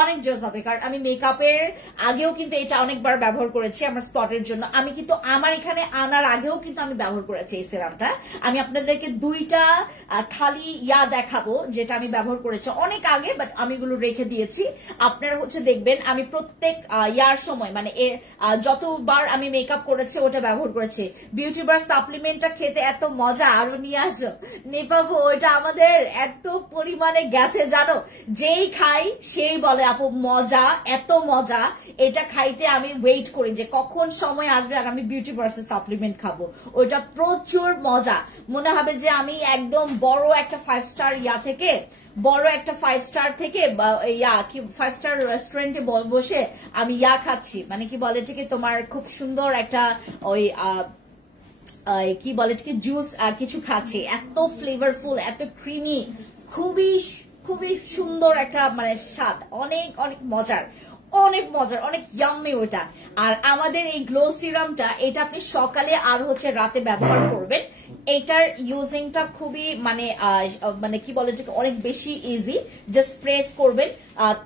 অনেক জোস হবে। কারণ আমি মেকআপের আগেও কিন্তু এটা অনেকবার ব্যবহার করেছি আমার স্পটের জন্য। আমি কিন্তু আমার এখানে আনার আগেও কিন্তু আমি ব্যবহার করেছি এই সিরামটা। আমি আপনাদেরকে 2টা খালি দেখাবো যেটা আমি ব্যবহার করেছি অনেক আগে, বাট আমি এগুলো রেখে দিয়েছি। আপনারা হচ্ছে দেখবেন আমি প্রত্যেক ইয়ার সময় মানে যতবার আমি মেকআপ করেছি ওটা ব্যবহার করেছি। বিউটি বার সাপ্লিমেন্টটা খেতে এত মজা, আরো নিয়ে আসো নেপাবো, ওইটা আমাদের এত পরিমাণে গেছে জানো, যেই খাই সেই বলে বলে আপু মজা, এত মজা, এটা খাইতে আমি ওয়েট করি যে কখন সময় আসবে আর আমি বিউটি ভার্সেস সাপ্লিমেন্ট খাবো। ওইটা প্রচুর মজা, মনে হবে যে আমি একদম বড় একটা 5 স্টার থেকে বড় একটা 5 স্টার থেকে কি 5 স্টার রেস্টুরেন্টে বসে আমি খাচ্ছি, মানে কি বলে এটাকে তোমার খুব সুন্দর একটা ওই কি বলে এটাকে জুস কিছু খাচ্ছি, এত ফ্লেভারফুল, এত ক্রিমি, খুবই খুবই সুন্দর একটা মানে স্বাদ, অনেক অনেক মজার, অনেক মজার, অনেক ইয়াম্মি ওটা। আর আমাদের এই গ্লো সিরামটা এটা আপনি সকালে আর হচ্ছে রাতে ব্যবহার করবেন। এটার ইউজিংটা খুবই মানে কি বলে অনেক বেশি ইজি। জাস্ট প্রেস করবেন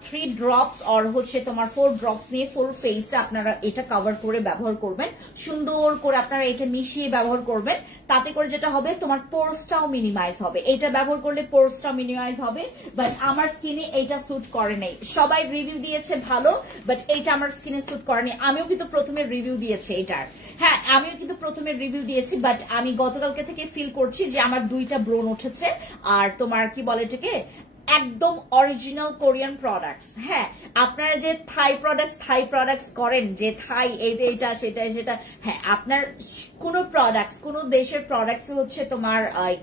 3 ড্রপস আর হচ্ছে তোমার 4 ড্রপস নিয়ে ফুল ফেসে আপনারা এটা কভার করে ব্যবহার করবেন। সুন্দর করে আপনারা এটা মিশিয়ে ব্যবহার করবেন, তাতে করে যেটা হবে তোমার পোরসটাও মিনিমাইজ হবে। এটা ব্যবহার করলে পোরসটা মিনিমাইজ হবে, বাট আমার স্কিনে এটা স্যুট করে নাই। সবাই রিভিউ দিয়েছে ভালো, বাট এইটা আমার স্কিনে স্যুট করেনি। আমিও কিন্তু প্রথমে রিভিউ দিয়েছি এটার, হ্যাঁ আমিও কিন্তু প্রথমে রিভিউ দিয়েছি, বাট আমি গতকালকে থেকে ফিল করছি যে আমার 2টা ব্রণ উঠেছে। আর তোমার কি বলে এটাকে একদম অরিজিনাল কোরিয়ান প্রোডাক্টস। হ্যাঁ আপনারা যে থাই প্রোডাক্টস করেন, যে থাই এটা সেটা, হ্যাঁ আপনার কোন প্রোডাক্টস, কোন দেশের প্রোডাক্টস হচ্ছে তোমার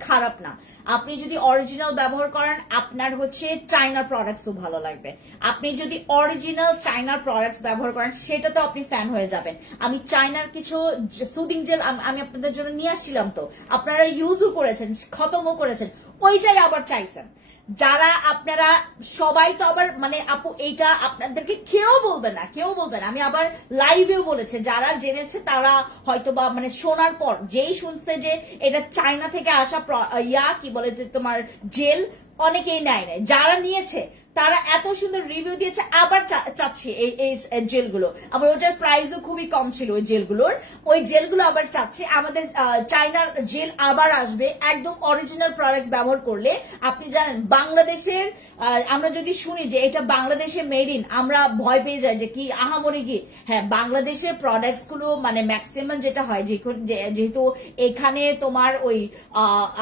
খারাপ না। আপনি যদি অরিজিনাল ব্যবহার করেন আপনার হচ্ছে চায়না প্রোডাক্টসও ভালো লাগবে। আপনি যদি অরিজিনাল চায়নার প্রোডাক্টস ব্যবহার করেন সেটা তো আপনি ফ্যান হয়ে যাবেন। আমি চায়নার কিছু সুদিং জেল আমি আপনাদের জন্য নিয়ে আসছিলাম, তো আপনারা ইউজও করেছেন, খতমও করেছেন, ওইটাই আবার চাইছেন। যারা আপনারা সবাই তো আবার মানে আপু এইটা আপনাদেরকে কেউ বলবে না, আমি আবার লাইভেও বলেছে, যারা জেনেছে তারা হয়তো বা মানে শোনার পর যেই শুনছে যে এটা চায়না থেকে আসা কি বলে তোমার জেল, অনেকেই নেয় নাই। যারা নিয়েছে তারা এত সুন্দর রিভিউ দিয়েছে, আবার চাচ্ছে এই জেলগুলো। আবার ওটার প্রাইসও খুবই কম ছিল ওই জেলগুলোর, ওই জেলগুলো আবার চাচ্ছে। আমাদের চায়নার জেল আবার আসবে একদম অরিজিনাল প্রোডাক্ট ব্যবহার করলে। আপনি জানেন বাংলাদেশের, আমরা যদি শুনি যে এটা বাংলাদেশে মেড ইন, আমরা ভয় পেয়ে যাই যে কি আহামরি কি। হ্যাঁ বাংলাদেশের প্রোডাক্টস গুলো মানে ম্যাক্সিমাম যেটা হয়, যেহেতু এখানে তোমার ওই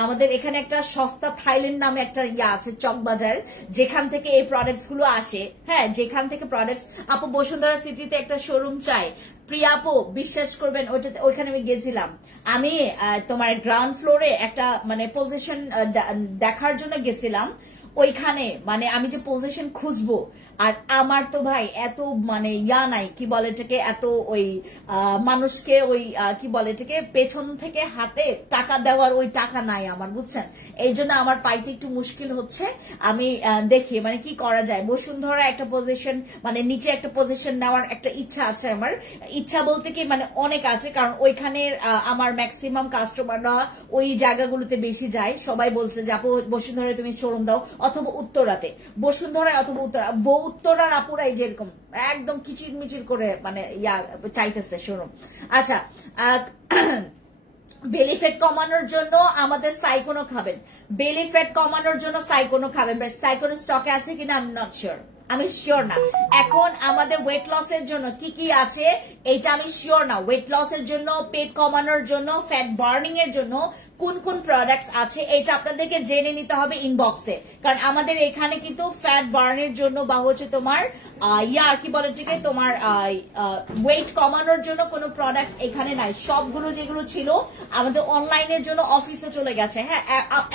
আমাদের এখানে একটা সস্তা থাইল্যান্ড নামে একটা আছে চকবাজার, যেখান থেকে এই প্রোডাক্টস গুলো আসে। হ্যাঁ যেখান থেকে প্রোডাক্টস, আপু বসুন্ধরা সিটিতে একটা শোরুম চাই, প্রিয়া আপু বিশ্বাস করবেন ওইখানে আমি গেছিলাম। আমি তোমার গ্রাউন্ড ফ্লোরে একটা মানে পজিশন দেখার জন্য গেছিলাম। ওইখানে মানে আমি যে পজিশন খুঁজবো, আর আমার তো ভাই এত মানে নাই কি বলে এটাকে, এত ওই মানুষকে ওই কি বলে এটাকে পেছন থেকে হাতে টাকা দেওয়ার ওই টাকা নাই আমার, বুঝছেন। এই জন্য আমার পাইতে একটু মুশকিল হচ্ছে। আমি দেখি মানে কি করা যায়। বসুন্ধরা একটা পজিশন মানে নিচে একটা পজিশন নেওয়ার একটা ইচ্ছা আছে আমার। ইচ্ছা বলতে কি মানে অনেক আছে, কারণ ওইখানে আমার ম্যাক্সিমাম কাস্টমাররা ওই জায়গাগুলোতে বেশি যায়। সবাই বলছে যে আপু বসুন্ধরায় তুমি শোরুম দাও, অথবা উত্তরাতে, বসুন্ধরায় অথবা উত্তরার আপুরাই যেরকম একদম কিচির মিচির করে মানে চাইতেছে শোরুম। আচ্ছা বেলি ফ্যাট কমানোর জন্য আমাদের সাইকোনো খাবেন, বেলি ফ্যাট কমানোর জন্য সাইকোনো খাবেন। সাইকোনো স্টকে আছে কিনা আমি নট শিওর, আমি শিওর না। এখন আমাদের ওয়েট লসের জন্য কি কি আছে এটা আমি শিওর না। ওয়েট লসের জন্য, পেট কমানোর জন্য, ফ্যাট বার্নিং এর জন্য কোন কোন প্রোডাক্টস আছে এটা আপনাদেরকে জেনে নিতে হবে ইনবক্সে। কারণ আমাদের এখানে কিন্তু ফ্যাট বার্নের জন্য বা হচ্ছে তোমার কি বলে ঠিক তোমার ওয়েট কমানোর জন্য কোনো প্রোডাক্টস এখানে নাই। সবগুলো যেগুলো ছিল আমাদের অনলাইনের জন্য অফিসে চলে গেছে। হ্যাঁ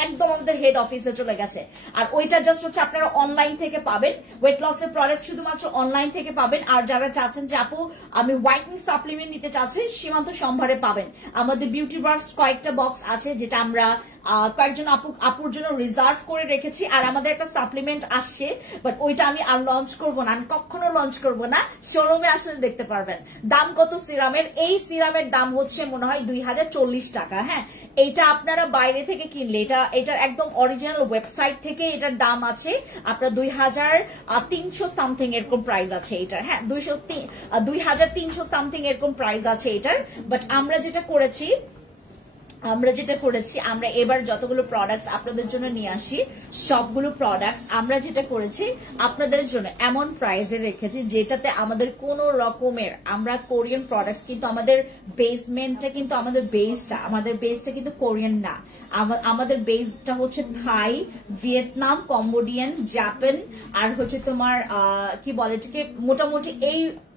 একদম আমাদের হেড অফিসে চলে গেছে। আর ওইটা জাস্ট হচ্ছে আপনারা অনলাইন থেকে পাবেন। ওয়েট লসের প্রোডাক্ট শুধুমাত্র অনলাইন থেকে পাবেন। আর যারা চাচ্ছেন যে আপু আমি হোয়াইটনিং সাপ্লিমেন্ট নিতে চাচ্ছি, সীমান্ত সম্ভারে পাবেন। আমাদের বিউটি বার্স কয়েকটা বক্স আছে যেটা আমরা কয়েকজন আপুর জন্য রিজার্ভ করে রেখেছি। আর আমাদের একটা সাপ্লিমেন্ট আসছে, বাট ওইটা আমি আর লঞ্চ করব না, আমি কখনো লঞ্চ করব না। শোরুমে আসলে দেখতে পারবেন। দাম কত সিরামের? এই সিরামের দাম হচ্ছে মনে হয় 2040 টাকা। হ্যাঁ এইটা আপনারা বাইরে থেকে কিনলে, এটার একদম অরিজিনাল ওয়েবসাইট থেকে এটার দাম আছে আপনার 2300 সামথিং এরকম প্রাইস আছে এটার। হ্যাঁ 2300 সামথিং এরকম প্রাইস আছে এটার। বাট আমরা যেটা করেছি আমরা যেটা করেছি, আমরা এবার যতগুলো প্রোডাক্টস আপনাদের জন্য নিয়ে আসি সবগুলো প্রোডাক্টস আমরা যেটা করেছি আপনাদের জন্য এমন প্রাইসে রেখেছি যেটাতে আমাদের কোনো রকমের, আমরা কোরিয়ান প্রোডাক্টস কিন্তু আমাদের বেসমেন্টটা কিন্তু আমাদের বেসটা কিন্তু কোরিয়ান না, আমাদের বেসটা হচ্ছে থাই, ভিয়েতনাম, কম্বোডিয়ান, জাপান আর হচ্ছে তোমার কি বলে এটাকে, মোটামুটি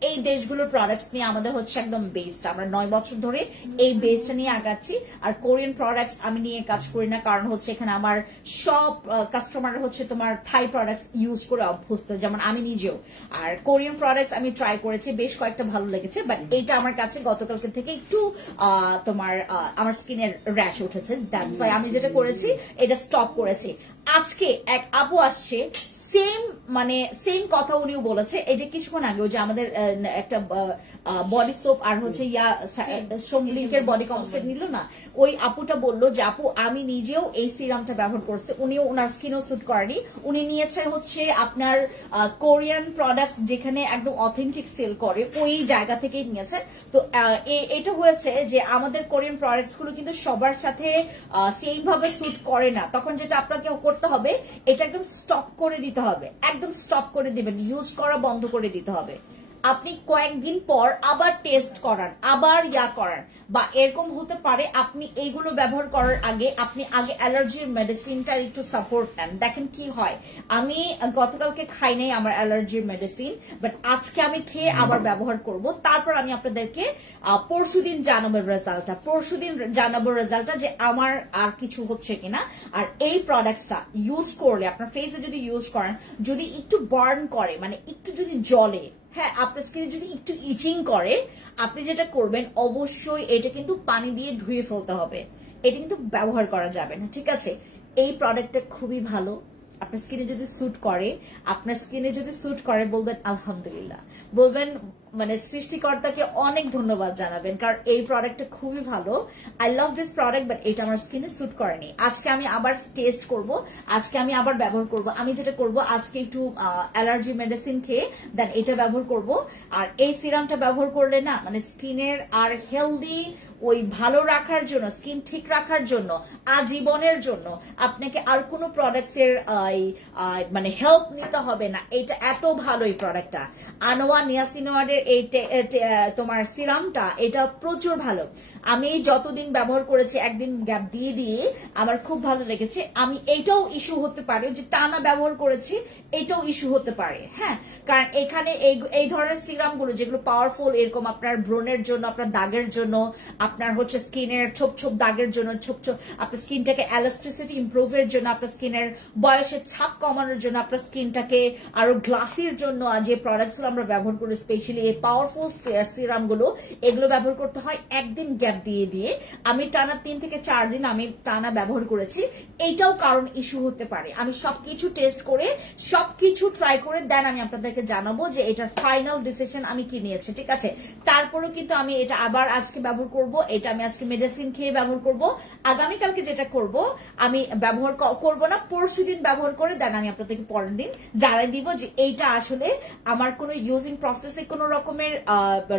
এই দেশগুলোর প্রোডাক্টস নিয়ে আমাদের হচ্ছে একদম বেসটা, আমরা 9 বছর ধরে এই বেসটা নিয়ে আগাচ্ছি। আর কোরিয়ান প্রোডাক্টস আমি নিয়ে কাজ করি না, কারণ হচ্ছে এখানে আমার সব কাস্টমার হচ্ছে তোমার থাই প্রোডাক্টস ইউজ করে অভ্যস্ত, যেমন আমি নিজেও। আর কোরিয়ান প্রোডাক্টস আমি ট্রাই করেছি, বেশ কয়েকটা ভালো লেগেছে, বাট এইটা আমার কাছে গতকালকে থেকে একটু তোমার আমার স্কিনের র্যাশ উঠেছে, দ্যাটস ওয়াই আমি যেটা করেছি এটা স্টপ করেছি। আজকে এক আপু আসছে, সেম কথা উনিও বলেছে, এই যে কিছুক্ষণ আগে যে আমাদের একটা বডি সোপ আর হচ্ছে লিঙ্কের বডি কনসেপ্ট নিল না, ওই আপুটা বললো যে আপু আমি নিজেও এই সিরামটা ব্যবহার করছে, উনিও ওনার স্কিনও স্যুট করেনি, উনি নিয়েছেন হচ্ছে আপনার কোরিয়ান প্রোডাক্টস যেখানে একদম অথেন্টিক সেল করে ওই জায়গা থেকেই নিয়েছেন। তো এটা হয়েছে যে আমাদের কোরিয়ান প্রোডাক্টস গুলো কিন্তু সবার সাথে সেম ভাবে স্যুট করে না, তখন যেটা আপনাকে করতে হবে এটা একদম স্টপ করে দিতে হবে, একদম স্টপ করে দিবেন, ইউজ করা বন্ধ করে দিতে হবে। আপনি কয়েকদিন পর আবার টেস্ট করান, আবার করান, বা এরকম হতে পারে আপনি এইগুলো ব্যবহার করার আগে আপনি আগে অ্যালার্জির মেডিসিনটার একটু সাপোর্ট নেন, দেখেন কি হয়। আমি গতকালকে খাই নাই আমার অ্যালার্জির মেডিসিন, বাট আজকে আমি খেয়ে আবার ব্যবহার করব, তারপর আমি আপনাদেরকে পরশুদিন জানাবো রেজাল্টটা যে আমার আর কিছু হচ্ছে কিনা। আর এই প্রোডাক্টসটা ইউজ করলে আপনার ফেসে যদি ইউজ করেন, যদি একটু বার্ন করে, মানে একটু যদি জ্বলে, হ্যাঁ আপনার স্কিনে যদি একটু ইচিং করে, আপনি যেটা করবেন অবশ্যই এটা কিন্তু পানি দিয়ে ধুয়ে ফেলতে হবে, এটা কিন্তু ব্যবহার করা যাবে না, ঠিক আছে। এই প্রোডাক্টটা খুবই ভালো, আপনার স্কিনে যদি স্যুট করে বলবেন আলহামদুলিল্লাহ, বলবেন মানে সৃষ্টিকর্তাকে অনেক ধন্যবাদ জানাবেন, কারণ এই প্রোডাক্টটা খুবই ভালো। I love this product, but এটা আমার স্কিনে স্যুট করেনি। আজকে আমি আবার টেস্ট করব, আজকে আমি আবার ব্যবহার করব। আমি যেটা করব আজকে একটু অ্যালার্জি মেডিসিন খেয়ে দেন এটা ব্যবহার করব। আর এই সিরামটা ব্যবহার করলে না মানে স্কিনের আর হেলদি ওই ভালো রাখার জন্য, স্কিন ঠিক রাখার জন্য, আজীবনের জন্য আপনাকে আর কোনো প্রোডাক্টস এর মানে হেল্প নিতে হবে না। এটা এত ভালো এই প্রোডাক্টটা, আনোয়া নিয়াসিনোয়াডের এই তোমার সিরামটা, এটা প্রচুর ভালো। আমি যতদিন ব্যবহার করেছি একদিন গ্যাপ দিয়ে দিয়ে আমার খুব ভালো লেগেছে। আমি এইটাও ইস্যু হতে পারে যে টানা ব্যবহার করেছি, এটাও ইস্যু হতে পারে, হ্যাঁ, কারণ এখানে এই ধরনের সিরামগুলো যেগুলো পাওয়ারফুল, এরকম আপনার ব্রণের জন্য, আপনার দাগের জন্য, আপনার হচ্ছে স্কিনের ছোপ ছোপ দাগের জন্য, আপনার স্কিনটাকে এলাস্টিসিটি ইমপ্রুভের জন্য, আপনার স্কিনের বয়সের ছাপ কমানোর জন্য, আপনার স্কিনটাকে আরো গ্লাসির জন্য যে প্রোডাক্টসগুলো আমরা ব্যবহার করি, স্পেশালি এই পাওয়ারফুল সিরামগুলো, এগুলো ব্যবহার করতে হয় একদিন গ্যাপ দিয়ে দিয়ে। আমি টানা 3 থেকে 4 দিন আমি টানা ব্যবহার করেছি, এইটাও কারণ ইস্যু হতে পারে। আমি সবকিছু টেস্ট করে সবকিছু ট্রাই করে দেন আমি আপনাদেরকে জানাবো যে এটার ফাইনাল ডিসিশন আমি কি নিয়েছি, ঠিক আছে। তারপরেও কিন্তু আমি এটা আবার আজকে ব্যবহার করব, এটা আমি আজকে মেডিসিন খেয়ে ব্যবহার করব। আগামীকালকে যেটা করব আমি ব্যবহার করব না, পরশুদিন ব্যবহার করে দেন আমি আপনাদেরকে পরের দিন জানাই দিব যে এইটা আসলে আমার কোনো ইউজিং প্রসেসে কোনো রকমের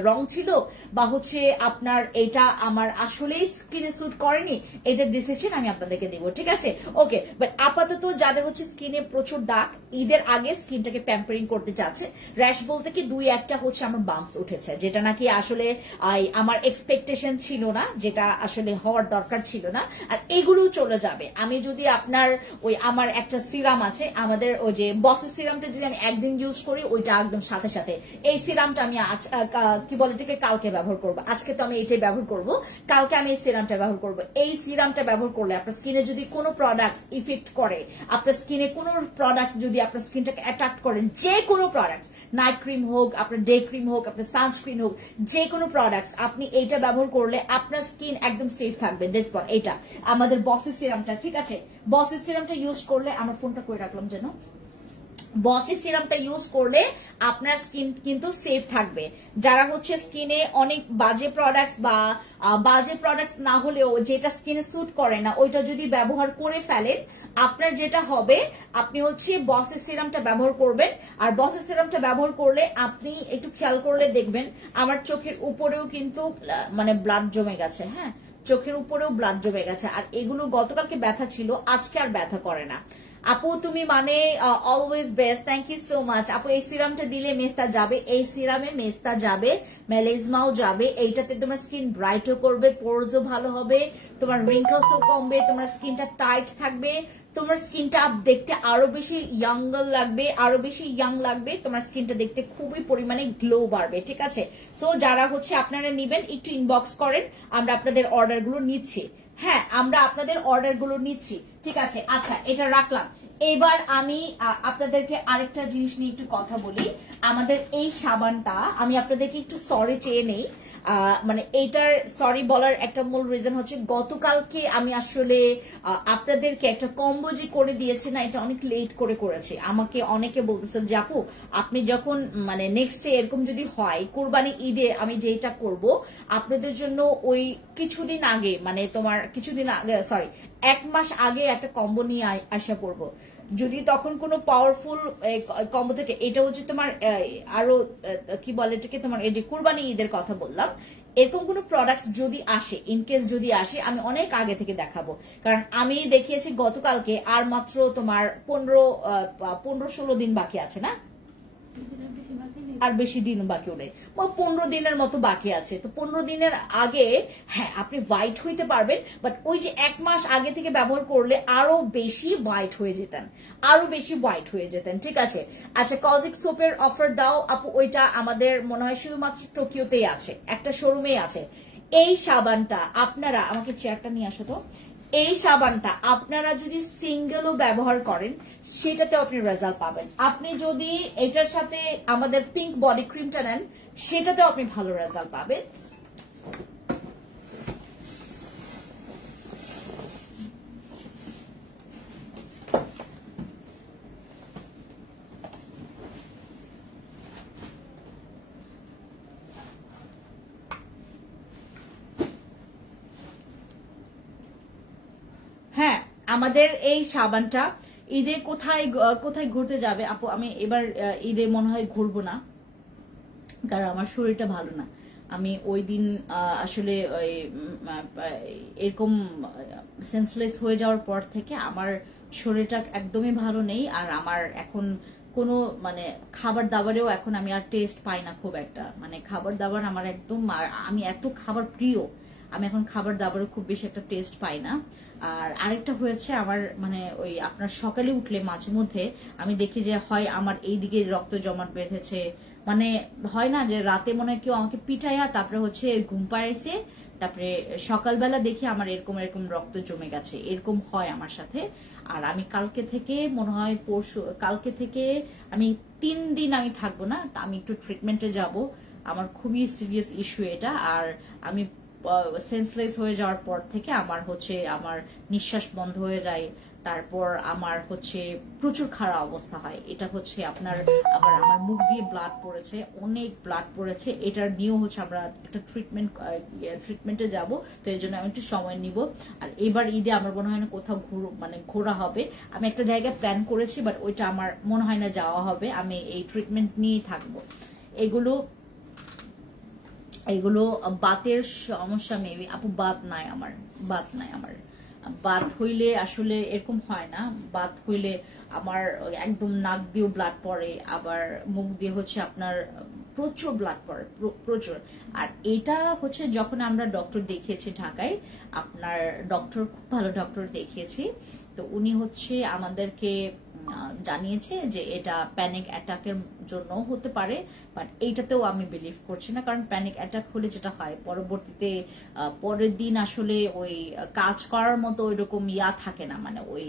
রং ছিল, বা হচ্ছে আপনার এটা আমার আসলেই স্কিনে স্যুট করেনি, এটার ডিসিশন আমি আপনাদেরকে দিব, ঠিক আছে। ওকে, বাট আপাতত যাদের হচ্ছে স্কিনে প্রচুর দাগ, ঈদের আগে স্কিনটাকে প্যাম্পারিং করতে চাচ্ছে, র্যাশ বলতে কি 2-1টা হচ্ছে আমার বাম্পস উঠেছে, যেটা নাকি আসলে আমার এক্সপেকটেশন ছিল না, যেটা আসলে হওয়ার দরকার ছিল না, আর এগুলোও চলে যাবে। আমি যদি আপনার ওই আমার একটা সিরাম আছে, আমাদের ওই যে বসের সিরামটা যদি আমি একদিন ইউজ করি, ওইটা একদম সাথে সাথে এই সিরামটা আমি কি বলে এটাকে কালকে ব্যবহার করবো, আজকে তো আমি এটাই ব্যবহার করব, কালকে আমি এই সিরামটা ব্যবহার করব। এই সিরামটা ব্যবহার করলে আপনার স্কিনে যদি কোনো প্রোডাক্টস ইফেক্ট করে, আপনার স্কিনে কোনো প্রোডাক্টস যদি আপনার স্কিনটাকে অ্যাট্রাক্ট করেন, যে কোনো প্রোডাক্টস, নাইট ক্রিম হোক, আপনার ডে ক্রিম হোক, আপনার সানস্ক্রিন হোক, যে কোনো প্রোডাক্টস আপনি এইটা ব্যবহার করলে আপনার স্কিন একদম সেফ থাকবে। দেখুন এটা আমাদের বসের সিরামটা, ঠিক আছে। বসের সিরামটা ইউজ করলে, আমার ফোনটা কই রাখলাম যেন, বসের সিরামটা ইউজ করলে আপনার স্কিন কিন্তু সেফ থাকবে। যারা হচ্ছে স্কিনে অনেক বাজে প্রোডাক্টস বা বাজে প্রোডাক্টস না হলেও যেটা স্কিনে স্যুট করে না, ওইটা যদি ব্যবহার করে ফেলেন, আপনার যেটা হবে আপনি হচ্ছে বসের সিরামটা ব্যবহার করবেন। আর বসের সিরামটা ব্যবহার করলে আপনি একটু খেয়াল করলে দেখবেন আমার চোখের উপরেও কিন্তু মানে ব্লাড জমে গেছে, হ্যাঁ, চোখের উপরেও ব্লাড জমে গেছে, আর এগুলো গতকালকে ব্যথা ছিল, আজকে আর ব্যথা করে না। আপু তুমি মানে always best, thank you so much আপু। এই সিরামটা দিলে মেস্তা যাবে, এই সিরামে মেস্তা যাবে, মেলেজমাও যাবে, এইটাতে তোমার স্কিন ব্রাইটও করবে, পোরসও ভালো হবে, তোমার রিঙ্কলসও কমবে, তোমার স্কিনটা টাইট থাকবে, তোমার স্কিনটা দেখতে আরো বেশি ইয়াঙ্গার লাগবে, আরো বেশি ইয়াং লাগবে, তোমার স্কিনটা দেখতে খুবই পরিমাণে গ্লো বাড়বে, ঠিক আছে। সো যারা হচ্ছে আপনারা নিবেন একটু ইনবক্স করেন, আমরা আপনাদের অর্ডার গুলো নিচ্ছি। হ্যাঁ, আমরা আপনাদের অর্ডার গুলো নিচ্ছি, ঠিক আছে। আচ্ছা, এটা রাখলাম। এবার আমি আপনাদেরকে আরেকটা জিনিস নিয়ে একটু কথা বলি। আমাদের এই সাবানটা আমি আপনাদেরকে একটু সরি চেয়ে নেই, মানে এইটার সরি বলার একটা মূল রিজন হচ্ছে গতকালকে আমি আসলে আপনাদেরকে একটা কম্বো যে করে দিয়েছি না, এটা অনেক লেট করে করেছি। আমাকে অনেকে বলতেছেন যে আপু আপনি যখন মানে নেক্সট ডে এরকম যদি হয় কুরবানি ঈদে আমি যেটা করব আপনাদের জন্য ওই কিছুদিন আগে, মানে তোমার কিছুদিন আগে সরি 1 মাস আগে একটা কম্বো নিয়ে আসা পড়বো। যদি তখন কোনো পাওয়ারফুল কম্বো থেকে, এটা হচ্ছে তোমার আরো কি বলে এটাকে, তোমার এই যে কুরবানি ঈদের কথা বললাম, এরকম কোনো প্রোডাক্টস যদি আসে, ইনকেস যদি আসে আমি অনেক আগে থেকে দেখাবো। কারণ আমি দেখিয়েছি গতকালকে, আর মাত্র তোমার 15-16 দিন বাকি আছে না, আর বেশি দিন বাকিও নেই, 15 দিনের মতো বাকি আছে। তো 15 দিনের আগে হ্যাঁ আপনি হোয়াইট হইতে পারবেন, বাট ওই যে 1 মাস আগে থেকে ব্যবহার করলে আরো বেশি হোয়াইট হয়ে যেতেন, আরো বেশি হোয়াইট হয়ে যেতেন, ঠিক আছে। আচ্ছা, কজিক সোপের অফার দাও আপু, ওইটা আমাদের মনে হয় শুধুমাত্র টোকিওতেই আছে, একটা শোরুমেই আছে। এই সাবানটা আপনারা, আমাকে চেয়ারটা নিয়ে আসো তো, এই সাবানটা আপনারা যদি সিঙ্গেলও ব্যবহার করেন সেটাতেও আপনি রেজাল্ট পাবেন। আপনি যদি এটার সাথে আমাদের পিঙ্ক বডি ক্রিমটা নেন সেটাতেও আপনি ভালো রেজাল্ট পাবেন। হ্যাঁ, আমাদের এই সাবানটা ঈদে কোথায় কোথায় ঘুরতে যাবে আপু, আমি এবার ঈদে মনে হয় ঘুরবো না, কারণ আমার শরীরটা ভালো না। আমি ওই দিন আসলে এরকম সেন্সলেস হয়ে যাওয়ার পর থেকে আমার শরীরটা একদমই ভালো নেই, আর আমার এখন কোনো মানে খাবার দাবারেও এখন আমি আর টেস্ট পাই না খুব একটা, মানে খাবার দাবার আমার একদম, আমি এত খাবার প্রিয়, আমি এখন খাবার দাবারও খুব বেশি একটা টেস্ট পাই না। আর আরেকটা হয়েছে আমার, মানে ওই আপনার সকালে উঠলে মাঝে মধ্যে আমি দেখি যে হয় আমার এইদিকে রক্ত জমাট বেঁধেছে, মানে হয় না যে রাতে মনে হয় কেউ আমাকে পিটাইয়া তারপরে হচ্ছে ঘুম পাড়াইছে, তারপরে সকালবেলা দেখি আমার এরকম এরকম রক্ত জমে গেছে, এরকম হয় আমার সাথে। আর আমি কালকে থেকে মনে হয় কালকে থেকে আমি 3 দিন আমি থাকবো না, আমি একটু ট্রিটমেন্টে যাব, আমার খুবই সিরিয়াস ইস্যু এটা। আর আমি সেন্সলেস হয়ে যাওয়ার পর থেকে আমার হচ্ছে আমার নিঃশ্বাস বন্ধ হয়ে যায়, তারপর আমার হচ্ছে প্রচুর খারাপ অবস্থা হয়। এটা হচ্ছে আপনার আবার আমার মুখ দিয়ে ব্লাড পড়েছে, অনেক ব্লাড পড়েছে, এটার নিয়েও হচ্ছে আমরা একটা ট্রিটমেন্টে যাব, তো এই জন্য আমি একটু সময় নিব। আর এবার ঈদে আমার মনে হয় না কোথাও মানে ঘোরা হবে, আমি একটা জায়গায় প্ল্যান করেছি বাট ওইটা আমার মনে হয় না যাওয়া হবে, আমি এই ট্রিটমেন্ট নিয়েই থাকবো। এগুলো বাতের সমস্যা, মেবি আপু বাত নাই আমার, বাত হইলে আসলে এরকম হয় না, বাত হইলে আমার একদম নাক দিয়েও ব্লাড পড়ে, আবার মুখ দিয়ে হচ্ছে আপনার প্রচুর ব্লাড পড়ে, প্রচুর। আর এটা হচ্ছে যখন আমরা ডক্টর দেখিয়েছি ঢাকায়, আপনার ডক্টর খুব ভালো ডক্টর দেখিয়েছি, তো উনি হচ্ছে আমাদেরকে জানিয়েছে যে এটা প্যানিক অ্যাটাকের জন্য হতে পারে, বাট এইটাতেও আমি বিলিভ করছি না, কারণ প্যানিক অ্যাটাক হলে যেটা হয় পরবর্তীতে পরের দিন আসলে ওই কাজ করার মতো ওইরকম থাকে না, মানে ওই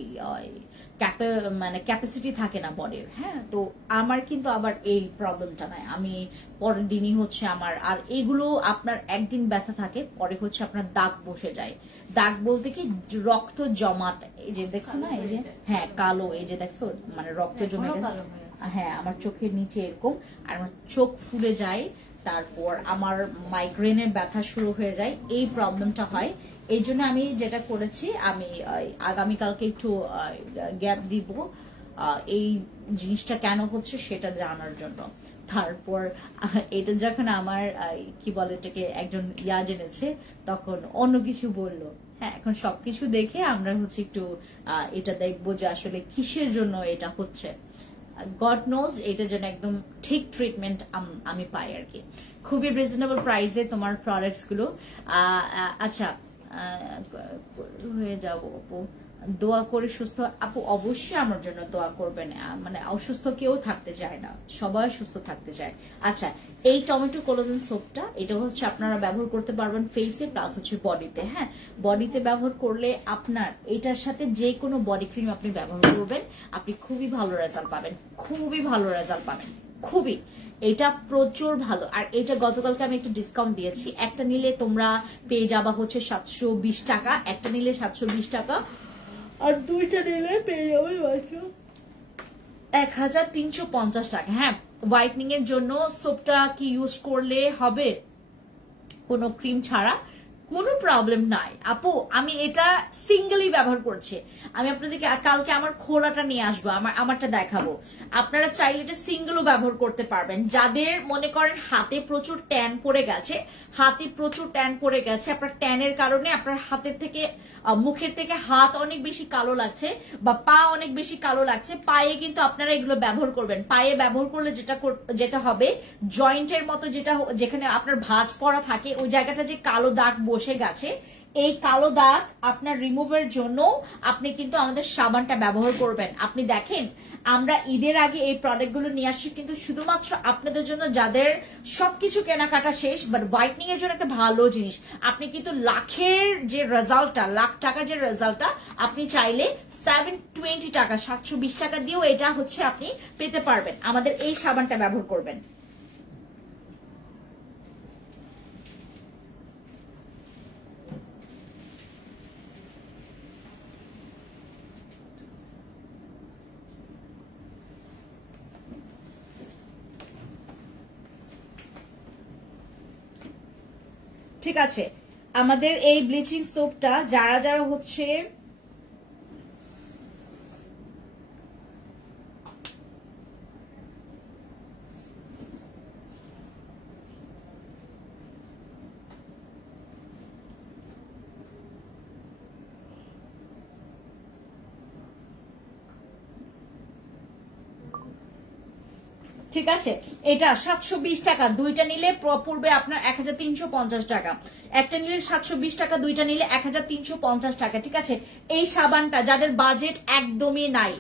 মানে ক্যাপাসিটি থাকে না বডির। হ্যাঁ, তো আমার কিন্তু আবার এই প্রবলেমটা নাই, আমি পরের দিনই হচ্ছে আমার, আর এগুলো আপনার একদিন ব্যথা থাকে, পরে হচ্ছে আপনার দাগ বসে যায়। দাগ বলতে কি রক্ত জমাট, এই যে দেখছো না, এই যে হ্যাঁ কালো, এই যে দেখছো মানে রক্ত জমে গেছে, হ্যাঁ আমার চোখের নিচে এরকম, আর আমার চোখ ফুলে যায়, তারপর আমার মাইগ্রেনের ব্যথা শুরু হয়ে যায়, এই প্রবলেমটা হয়। এই জন্য আমি যেটা করেছি, আমি আগামীকালকে একটু গ্যাপ দিব এই জিনিসটা কেন হচ্ছে সেটা জানার জন্য। তারপর এটা যখন আমার কি বলে এটাকে একজন জেনেছে, তখন অন্য কিছু বললো। হ্যাঁ, এখন সবকিছু দেখে আমরা হচ্ছে একটু এটা দেখবো যে আসলে কিসের জন্য এটা হচ্ছে। গড নোজ এটার জন্য একদম ঠিক ট্রিটমেন্ট আমি পাই আর কি, খুবই রিজনেবল প্রাইসে তোমার প্রোডাক্টস গুলো। আচ্ছা, হয়ে যাবো আপু, দোয়া করে সুস্থ। আপু অবশ্যই আমার জন্য দোয়া করবেন, মানে অসুস্থ কেউ থাকতে চায় না, সবাই সুস্থ থাকতে চায়। আচ্ছা, এই টমেটো কোলাজেন সোপটা এটা হচ্ছে আপনারা ব্যবহার করতে পারবেন ফেসে প্লাস হচ্ছে বডিতে। হ্যাঁ, বডিতে ব্যবহার করলে আপনার এটার সাথে যে কোনো বডি ক্রিম আপনি ব্যবহার করবেন, আপনি খুবই ভালো রেজাল্ট পাবেন, খুবই ভালো রেজাল্ট পাবেন, খুবই। এটা প্রচুর ভালো। আর এটা গতকালকে আমি একটা ডিসকাউন্ট দিয়েছি, একটা নিলে তোমরা পেয়ে যাবা হচ্ছে 720 টাকা, একটা নিলে 720 টাকা, আর দুইটা নিলে পেয়ে যাবে 1350 টাকা। হ্যাঁ, হোয়াইটনিং এর জন্য সোপটা কি ইউজ করলে হবে কোনো ক্রিম ছাড়া, কোনো প্রবলেম নাই আপু। আমি এটা সিঙ্গেলই ব্যবহার করছি। আমি আপনাদেরকে কালকে আমার খোলাটা নিয়ে আসবো, আমারটা দেখাবো। আপনারা চাইলে এটা সিঙ্গেলও ব্যবহার করতে পারবেন। যাদের মনে করেন হাতে প্রচুর ট্যান পড়ে গেছে, হাতে প্রচুর ট্যান পড়ে গেছে, আপনার ট্যানের কারণে আপনার হাতের থেকে মুখের থেকে হাত অনেক বেশি কালো লাগছে বা পা অনেক বেশি কালো লাগছে, পায়ে কিন্তু আপনারা এগুলো ব্যবহার করবেন। পায়ে ব্যবহার করলে যেটা হবে, জয়েন্টের মতো যেখানে আপনার ভাঁজ পড়া থাকে ওই জায়গাটা যে কালো দাগ বসে গেছে, এই কালো দাগ আপনার রিমুভের জন্য আপনি কিন্তু আমাদের সাবানটা ব্যবহার করবেন। আপনি দেখেন আমরা ঈদের আগে এই প্রোডাক্ট গুলো নিয়ে আসছি কিন্তু শুধুমাত্র আপনাদের জন্য, যাদের সবকিছু কেনাকাটা শেষ বাট হোয়াইটনিং এর জন্য একটা ভালো জিনিস। আপনি কিন্তু লাখের যে রেজাল্টটা, লাখ টাকার যে রেজাল্টটা আপনি চাইলে 720 টাকা 720 টাকা দিয়েও এটা হচ্ছে আপনি পেতে পারবেন। আমাদের এই সাবানটা ব্যবহার করবেন। ঠিক আছে, আমাদের এই ব্লিচিং সোপটা যারা যারা হচ্ছে ঠিক আছে, এটা 720 টাকা, দুইটা নিলে পূর্বে আপনার 1350 টাকা, একটা নিলে 720 টাকা, দুইটা নিলে 1350 টাকা। ঠিক আছে, এই সাবানটা যাদের বাজেট একদমই নাই,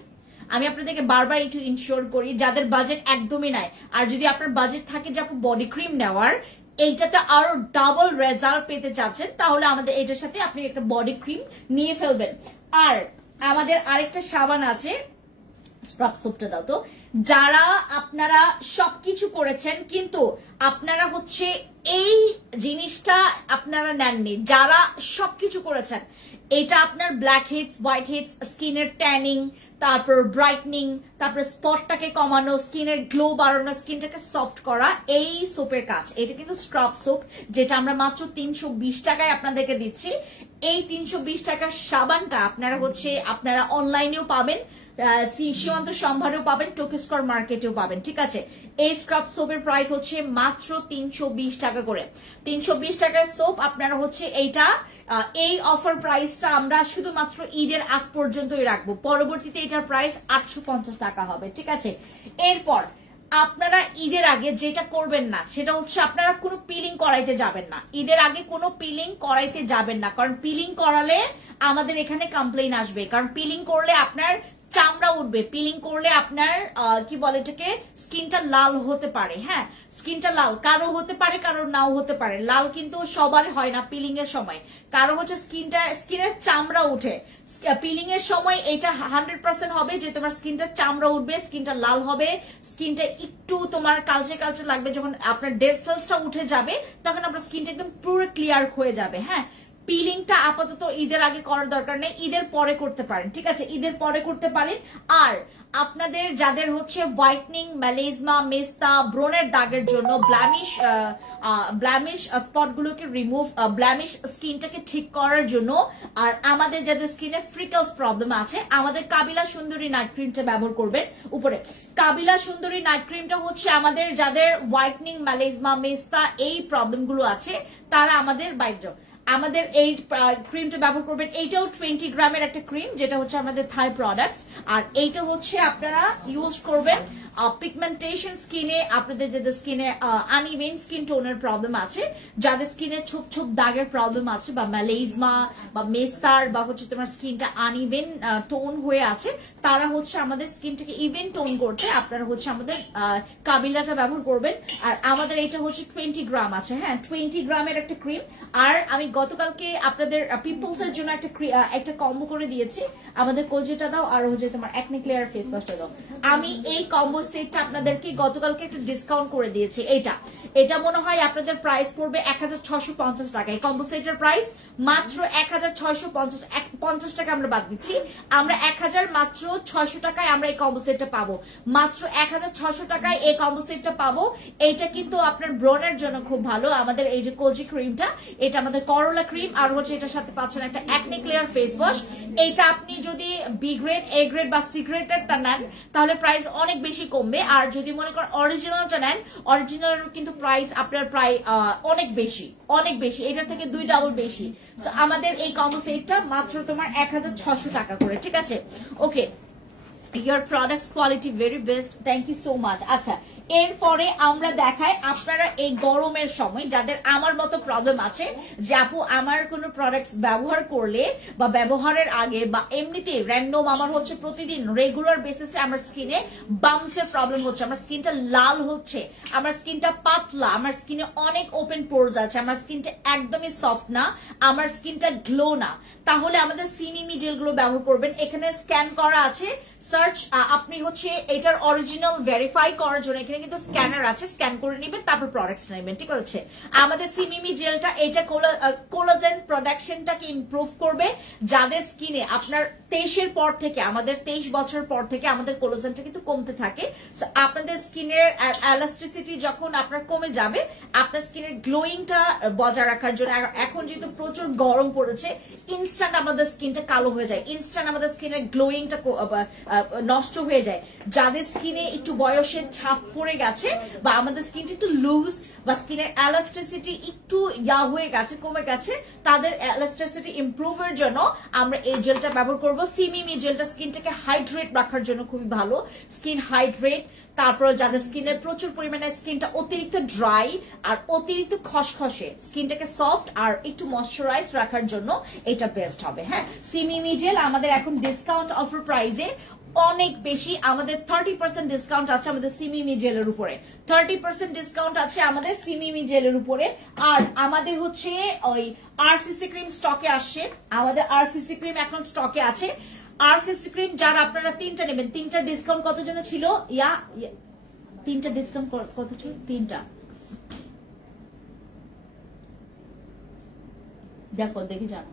আমি আপনাদেরকে বারবার একটু ইনশিওর করি, যাদের বাজেট একদমই নাই, আর যদি আপনার বাজেট থাকে যে আপনি বডি ক্রিম নেওয়ার, এইটাতে আরো ডাবল রেজাল্ট পেতে চাচ্ছেন, তাহলে আমাদের এটার সাথে আপনি একটা বডি ক্রিম নিয়ে ফেলবেন। আর আমাদের আরেকটা সাবান আছে, স্ক্রাব সোপটা দাও তো। যারা আপনারা সবকিছু করেছেন কিন্তু আপনারা হচ্ছে এই জিনিসটা আপনারা নেননি, যারা সবকিছু করেছেন, এটা আপনার ব্ল্যাক হেডস, হোয়াইট হেডস, স্কিনের ট্যানিং, তারপর ব্রাইটনিং, তারপর স্পটটাকে কমানো, স্কিনের গ্লো বাড়ানো, স্কিনটাকে সফট করা, এই সোপের কাজ। এটা কিন্তু স্ক্রাব সোপ, যেটা আমরা মাত্র 320 টাকায় আপনাদেরকে দিচ্ছি। এই 320 টাকার সাবানটা আপনারা অনলাইনেও পাবেন, সীমান্ত সম্ভারেও পাবেন, টোকিস্কর মার্কেটেও পাবেন। ঠিক আছে, এই স্ক্রাব সোপের প্রাইস হচ্ছে মাত্র 320 টাকা করে। 320 টাকার সোপ আপনারা হচ্ছে এইটা, এই অফার প্রাইসটা আমরা শুধুমাত্র ঈদের আগ পর্যন্তই রাখবো, পরবর্তীতে এটার প্রাইস 850 টাকা হবে। ঠিক আছে, এরপর আপনারা ঈদের আগে যেটা করবেন না সেটা হচ্ছে আপনারা কোনো পিলিং করাইতে যাবেন না, ঈদের আগে কোনো পিলিং করাইতে যাবেন না, কারণ পিলিং করালে আমাদের এখানে কমপ্লেইন আসবে, কারণ পিলিং করলে আপনার চামড়া উঠবে, পিলিং করলে আপনার কি বলে এটাকে, স্কিনটা লাল হতে পারে। হ্যাঁ, স্কিনটা লাল কারো হতে পারে, কারো নাও হতে পারে, লাল কিন্তু সবার হয় না পিলিং এর সময়, কারো হচ্ছে স্কিনের চামড়া উঠে। পিলিং এর সময় এটা 100% হবে যে তোমার স্কিনটা চামড়া উঠবে, স্কিনটা লাল হবে, স্কিনটা একটু তোমার কালচে কালচে লাগবে। যখন আপনার ডেড সেলসটা উঠে যাবে তখন আপনার স্কিনটা একদম পুরো ক্লিয়ার হয়ে যাবে। হ্যাঁ, পিলিংটা আপাতত ঈদের আগে করার দরকার নেই, ঈদের পরে করতে পারেন, ঠিক আছে, ঈদের পরে করতে পারেন। আর আপনাদের যাদের হচ্ছে হোয়াইটনিং, ম্যালেজমা, মেস্তা, ব্রণের দাগের জন্য ব্ল্যামিশ স্পট গুলোকে রিমুভ, ব্ল্যামিশ স্কিনটাকে ঠিক করার জন্য, আর আমাদের যাদের স্কিনে ফ্রিকলস প্রবলেম আছে, আমাদের কাবিলা সুন্দরী নাইট ক্রিমটা ব্যবহার করবেন। উপরে কাবিলা সুন্দরী নাইট ক্রিমটা হচ্ছে আমাদের যাদের হোয়াইটনিং, ম্যালেজমা, মেস্তা এই প্রবলেম গুলো আছে তারা আমাদের এই ক্রিমটা ব্যবহার করবেন। এইটাও 20 গ্রামের একটা ক্রিম, যেটা হচ্ছে আমাদের থাই প্রোডাক্টস। আর এইটা হচ্ছে আপনারা ইউজ করবেন পিগমেন্টেশন স্কিনে, আপনাদের যাদের স্কিনে আনইভেন স্কিন টোনের প্রবলেম আছে, যাদের স্কিনে ছোপ ছোপ দাগের প্রবলেম আছে, বা ম্যালেজমা বা মেস্তার, বা হচ্ছে তোমার স্কিনটা আনইভেন টোন হয়ে আছে, তারা হচ্ছে আমাদের স্কিনটাকে ইভেন টোন করতে আপনারা হচ্ছে আমাদের কাবিলাটা ব্যবহার করবেন। আর আমাদের এটা হচ্ছে 20 গ্রাম আছে, হ্যাঁ 20 গ্রামের একটা ক্রিম। আর আমি গতকালকে আপনাদের পিম্পলস এর জন্য একটা কম্বো করে দিয়েছি, আমাদের কোজিটা দাও আর হচ্ছে তোমার অ্যাকনে ক্লিয়ার ফেস ওয়াশটা দাও। আমি এই কম্বো সেটটা আপনাদেরকে গতকালকে একটা ডিসকাউন্ট করে দিয়েছি। এটা মনে হয় আপনাদের প্রাইস পড়বে 1650 টাকা। এই কম্বো সেটের প্রাইস মাত্র 1650 টাকা আমরা বাদ দিচ্ছি, আমরা 1600 টাকায় আমরা এই কম্বো সেটটা পাবো, মাত্র 1600 টাকায় এই কম্বো সেটটা পাবো। এইটা কিন্তু আপনার ব্রণের জন্য খুব ভালো। আমাদের এই যে কোজি ক্রিমটা, এটা আমাদের করলা ক্রিম, আর হচ্ছে এটার সাথে পাচ্ছেন একটা অ্যাকনে ক্লিয়ার ফেস ওয়াশ। এইটা আপনি যদি বি গ্রেড, এ গ্রেড বা সি গ্রেডেরটা নেন তাহলে প্রাইস অনেক বেশি কমবে। আর যদি মনে করেন অরিজিনালটা নেন, অরিজিনাল কিন্তু প্রাইস আপনার প্রায় অনেক বেশি, এটার থেকে 2 ডাবল বেশি। আমাদের এই কম্বো সেটটা মাত্র তোমার 1600 টাকা করে, ঠিক আছে। ওকে, your products quality very best, thank you so much। আচ্ছা, এরপরে আমরা দেখাই আপনারা এই গরমের সময় যাদের আমার মতো প্রবলেম আছে যে আপু আমার কোনো প্রোডাক্টস ব্যবহার করলে বা ব্যবহারের আগে বা এমনিতে র্যান্ডম আমার হচ্ছে প্রতিদিন রেগুলার বেসিসে আমার স্কিনে বাম্পসের প্রবলেম হচ্ছে, আমার স্কিনটা লাল হচ্ছে, আমার স্কিনটা পাতলা, আমার স্কিনে অনেক ওপেন পোরস আছে, আমার স্কিনটা একদমই সফট না, আমার স্কিনটা গ্লো না, তাহলে আমাদের সিমিমি জেলগুলো ব্যবহার করবেন। এখানে স্ক্যান করা আছে, সার্চ আপনি হচ্ছে এটার অরিজিনাল ভেরিফাই করার জন্য এখানে কিন্তু স্ক্যানার আছে, স্ক্যান করে নেবেন তারপর প্রোডাক্টস নেবেন, ঠিক আছে। আমাদের সিমিমি জেলটা এটা কোলাজেন প্রোডাকশনটাকে ইমপ্রুভ করবে, যাদের স্কিনে আপনার 23-এর পর থেকে, আমাদের 23 বছর পর থেকে আমাদের কোলাজেনটা কিন্তু কমতে থাকে। আপনাদের স্কিনের এলাস্টিসিটি যখন আপনার কমে যাবে, আপনার স্কিনের গ্লোয়িংটা বজায় রাখার জন্য, এখন যেহেতু প্রচুর গরম পড়েছে, ইনস্ট্যান্ট আমাদের স্কিনটা কালো হয়ে যায়, ইনস্ট্যান্ট আমাদের স্কিনের গ্লোয়িংটা নষ্ট হয়ে যায়। যাদের স্কিনে একটু বয়সের ছাপ পড়ে গেছে বা আমাদের স্কিনটা একটু লুজ বা স্কিনের এলাস্টিসিটি একটু হয়ে গেছে, কমে গেছে, তাদের এলাস্টিসিটি ইমপ্রুভের জন্য আমরা এই জেলটা ব্যবহার করব। সিমিমি জেলটা স্কিনটাকে হাইড্রেট রাখার জন্য খুবই ভালো, স্কিন হাইড্রেট। তারপর যাদের স্কিনে প্রচুর পরিমাণে স্কিনটা অতিরিক্ত ড্রাই আর অতিরিক্ত খসখসে, স্কিনটাকে সফট আর একটু ময়শ্চারাইজ রাখার জন্য এটা বেস্ট হবে। হ্যাঁ, সিমিমি জেল আমাদের এখন ডিসকাউন্ট অফার প্রাইসে অনেক বেশি, আমাদের 30% ডিসকাউন্ট আছে আমাদের সিমিমি জেলের উপরে, 30% ডিসকাউন্ট আছে আমাদের সিমিমি জেলের উপরে। আর আমাদের হচ্ছে ওই আরসিসি ক্রিম স্টকে আসছে, আমাদের আরসিসি ক্রিম এখন স্টকে আছে। আরসিসি ক্রিম যারা আপনারা 3টা নেবেন, 3টার ডিসকাউন্ট কত জন্য ছিল? 3টা ডিসকাউন্ট কত ছিল? 3টা দেখো, দেখে জানো।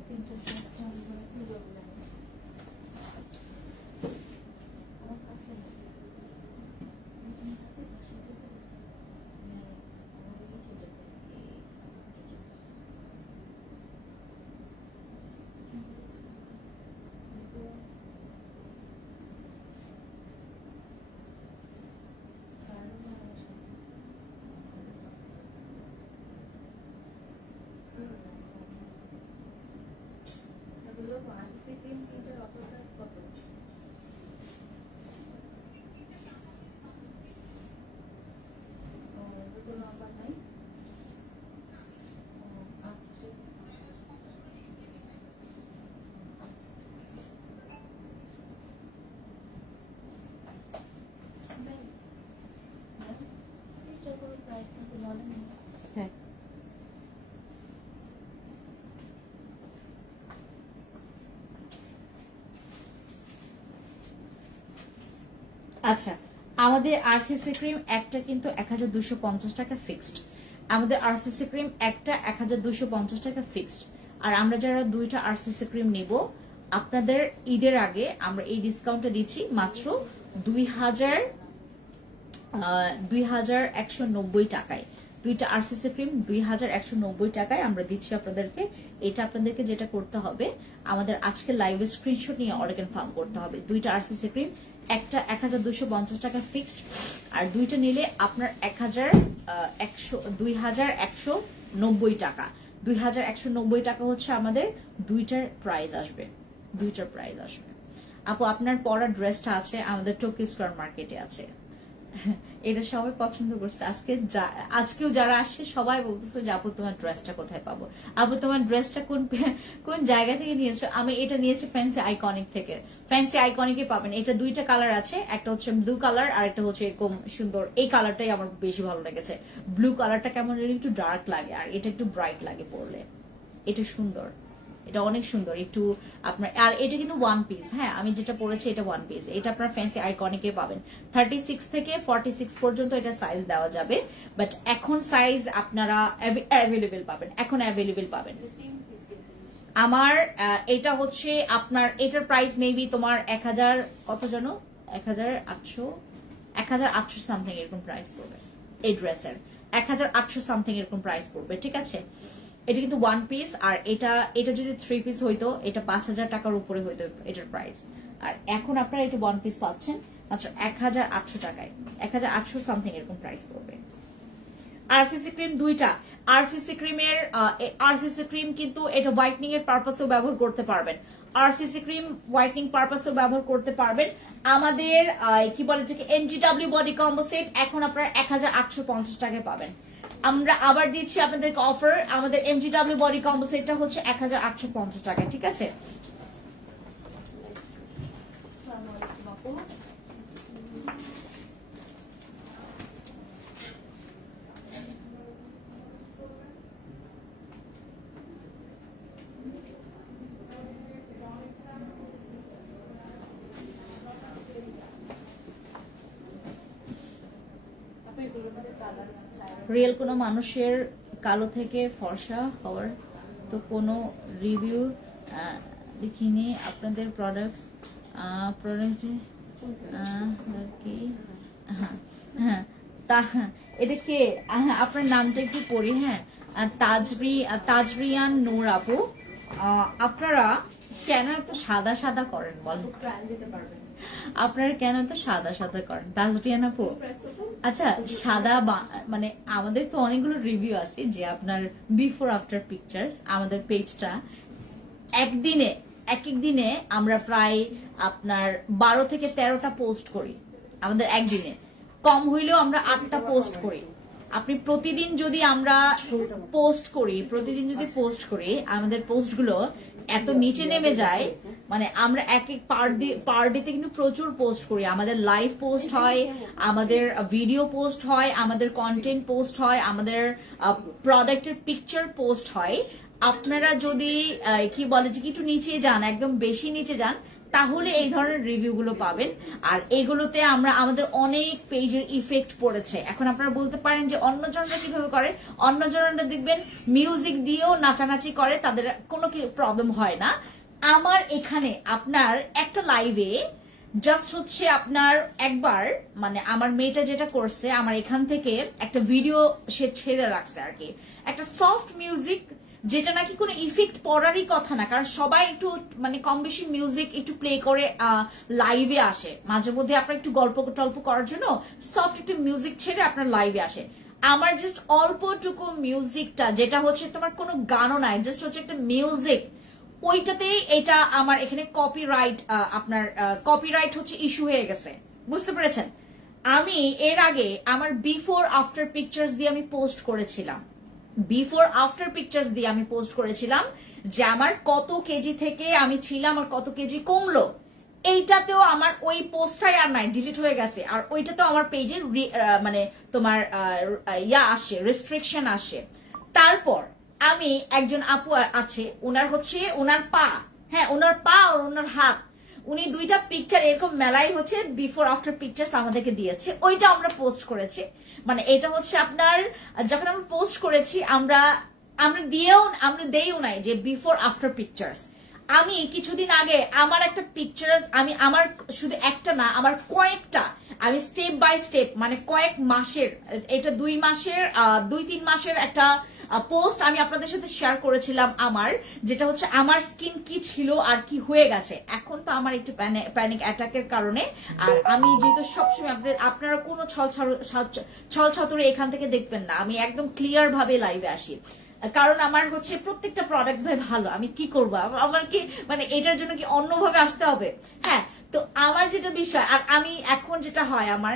আচ্ছা, আমাদের আরসিসি ক্রিম একটা কিন্তু 1250 টাকা ফিক্সড, আমাদের আরসিসি ক্রিম একটা 1250 টাকা ফিক্সড। আর আমরা যারা 2টা আরসিসি ক্রিম নিব আপনাদের ঈদের আগে আমরা এই ডিসকাউন্টটা দিচ্ছি মাত্র 2190 টাকায়। 2টা আরসিসি ক্রিম 2190 টাকায় আমরা দিচ্ছি আপনাদেরকে। এটা আপনাদেরকে যেটা করতে হবে আমাদের আজকে লাইভে স্ক্রিনশট নিয়ে অর্ডার কনফার্ম করতে হবে। 2টা আরসিসি ক্রিম একটা 1250 টাকা ফিক্সড, আর 2টা নিলে আপনার 2190 টাকা। 2190 টাকা হচ্ছে আমাদের 2টার প্রাইস আসবে। 2টার প্রাইস আসবে। আপু আপনার পরা ড্রেসটা আছে আমাদের টোকিও স্কয়ার মার্কেটে আছে। এটা সবাই পছন্দ করছে। আজকেও যারা আসছে সবাই বলতেছে যে আপু তোমার ড্রেসটা কোথায় পাবো, আপু তোমার ড্রেসটা কোন জায়গা থেকে নিয়েছো। আমি এটা নিয়েছি ফ্যান্সি আইকনিক থেকে। ফ্যান্সি আইকনিকে পাবেন। এটা 2টা কালার আছে, একটা হচ্ছে ব্লু কালার আর একটা হচ্ছে এরকম সুন্দর। এই কালারটাই আমার বেশি ভালো লেগেছে। ব্লু কালারটা কেমন একটু ডার্ক লাগে আর এটা একটু ব্রাইট লাগে পরলে। এটা সুন্দর, এটা অনেক সুন্দর একটু আপনার। আর এটা কিন্তু 1 পিস। হ্যাঁ আমি যেটা পরেছি এটা 1 পিস। এটা আপনার ফ্যান্সি আইকনিকে পাবেন। 36 থেকে 46 পর্যন্ত এটা সাইজ দেওয়া যাবে, বাট এখন সাইজ আপনারা অ্যাভেলেবেল পাবেন। এখন অ্যাভেলেবেল পাবেন। আমার এটা হচ্ছে আপনার এটার প্রাইস মেবি তোমার 1000 কত জানো, 1800 সামথিং এরকম প্রাইস পড়বে। এই ড্রেসের 1800 সামথিং এরকম প্রাইস পড়বে। ঠিক আছে, এটা কিন্তু 1 পিস। আর এটা যদি 3 পিস হইতো এটা 5000 টাকার উপরে হইতো এটার প্রাইস। আর এখন আপনারা এটা 1 পিস পাচ্ছেন মাত্র 1800 টাকায়। 1800 সামথিং এরকম প্রাইস পড়বে। আরসিসি ক্রিম 2টা। আরসিসি ক্রিম কিন্তু এটা হোয়াইটনিং এর পারপাসেও ব্যবহার করতে পারবেন। আরসিসি ক্রিম হোয়াইটনিং পারপাসেও ব্যবহার করতে পারবেন। আমাদের কি বলে এটাকে এমজিডব্লিউ বডি কম্বো সেট এখন আপনারা 1850 টাকায় পাবেন। আমরা আবার দিচ্ছি আপনাদেরকে অফার। আমাদের এমজিডব্লিউ বডি কম্বো সেটটা হচ্ছে 1850 টাকা। ঠিক আছে, রিয়েল কোনো মানুষের কালো থেকে ফর্সা হওয়ার তো কোনো রিভিউ দেখিনি আপনাদের প্রোডাক্ট কি। হ্যাঁ এটা কে, আপনার নামটা কি পড়ি। হ্যাঁ তাজরিয়ান নূর আপু, আপনারা কেন এত সাদা সাদা করেন বলেন, আপনারা কেন এত সাদা সাদা করেন তাজরিয়ান আপু। আচ্ছা সাদা মানে আমাদের তো অনেকগুলো রিভিউ আছে যে আপনার বিফোর আফটার পিকচার্স। আমাদের পেজটা এক একদিনে আমরা প্রায় আপনার 12 থেকে 13টা পোস্ট করি আমাদের একদিনে। কম হইলেও আমরা 8টা পোস্ট করি। আপনি প্রতিদিন যদি আমরা পোস্ট করি আমাদের পোস্টগুলো এত নিচে নেমে যায়, মানে আমরা এক পার ডেতে কিন্তু প্রচুর পোস্ট করি। আমাদের লাইভ পোস্ট হয়, আমাদের ভিডিও পোস্ট হয়, আমাদের কন্টেন্ট পোস্ট হয়, আমাদের প্রোডাক্টের পিকচার পোস্ট হয়। আপনারা যদি কি বলে যে একটু নিচে যান, একদম বেশি নিচে যান, তাহলে এই ধরনের রিভিউ গুলো পাবেন। আর এগুলোতে আমাদের অনেক পেজের ইফেক্ট পড়েছে। এখন আপনারা বলতে পারেন যে অন্যজনরা কিভাবে করে, অন্যজনরা দেখবেন মিউজিক দিয়েও নাচানাচি করে, তাদের কোনো প্রবলেম হয় না। আমার এখানে আপনার একটা লাইভে জাস্ট হচ্ছে আপনার একবার মানে আমার মেয়েটা যেটা করছে, আমার এখান থেকে একটা ভিডিও সে ছেড়ে রাখছে আর কি, একটা সফট মিউজিক যেটা নাকি কোনো ইফেক্ট পড়ারই কথা না, কারণ সবাই একটু মানে কম বেশি মিউজিক একটু প্লে করে লাইভে আসে মাঝে মধ্যে আপনার একটু গল্প টল্প করার জন্য সফট একটু মিউজিক ছেড়ে আপনার লাইভে আসে। আমার জাস্ট অল্পটুকু মিউজিকটা যেটা হচ্ছে তোমার কোনো গানও নাই, জাস্ট হচ্ছে একটা মিউজিক, ওইটাতে এটা আমার এখানে কপিরাইট আপনার কপিরাইট হচ্ছে ইস্যু হয়ে গেছে, বুঝতে পেরেছেন। আমি এর আগে আমার বিফোর আফটার পিকচার্স দিয়ে আমি পোস্ট করেছিলাম, যে আমার কত কেজি থেকে আমি ছিলাম আর কত কেজি কমলো। এইটাতেও আমার ওই পোস্টটাই আর নাই, ডিলিট হয়ে গেছে। আর ওইটাতেও আমার পেজে মানে তোমার আসে, রেস্ট্রিকশন আসে। তারপর আমি একজন আপু আছে, ওনার হচ্ছে ওনার পা, হ্যাঁ ওনার পা আর ওনার হাত, উনি দুইটা পিকচার এরকম মেলাই হচ্ছে বিফোর আফটার পিকচার্স আমাদেরকে দিয়েছে, ওইটা আমরা পোস্ট করেছি। মানে এটা হচ্ছে আপনার যখন আমরা পোস্ট করেছি আমরা আমরা দেইও নাই যে বিফোর আফটার পিকচার্স। আমি কিছুদিন আগে আমার একটা পিকচার্স, আমার শুধু একটা না, আমার কয়েকটা, আমি স্টেপ বাই স্টেপ মানে কয়েক মাসের, এটা 2-3 মাসের একটা পোস্ট আমি আপনাদের সাথে শেয়ার করেছিলাম, আমার যেটা হচ্ছে আমার স্কিন কি ছিল আর কি হয়ে গেছে। এখন তো আমার একটু প্যানিক অ্যাটাকের কারণে, আর আমি যেহেতু সবসময় আপনারা কোনো ছল ছাতুরে এখান থেকে দেখবেন না, আমি একদম ক্লিয়ার ভাবে লাইভে আসি, কারণ আমার হচ্ছে প্রত্যেকটা প্রোডাক্ট ভাই ভালো। আমি কি করবো, আমার কি মানে এটার জন্য কি অন্যভাবে আসতে হবে? হ্যাঁ, তো আমার যেটা বিষয়, আর আমি এখন যেটা হয় আমার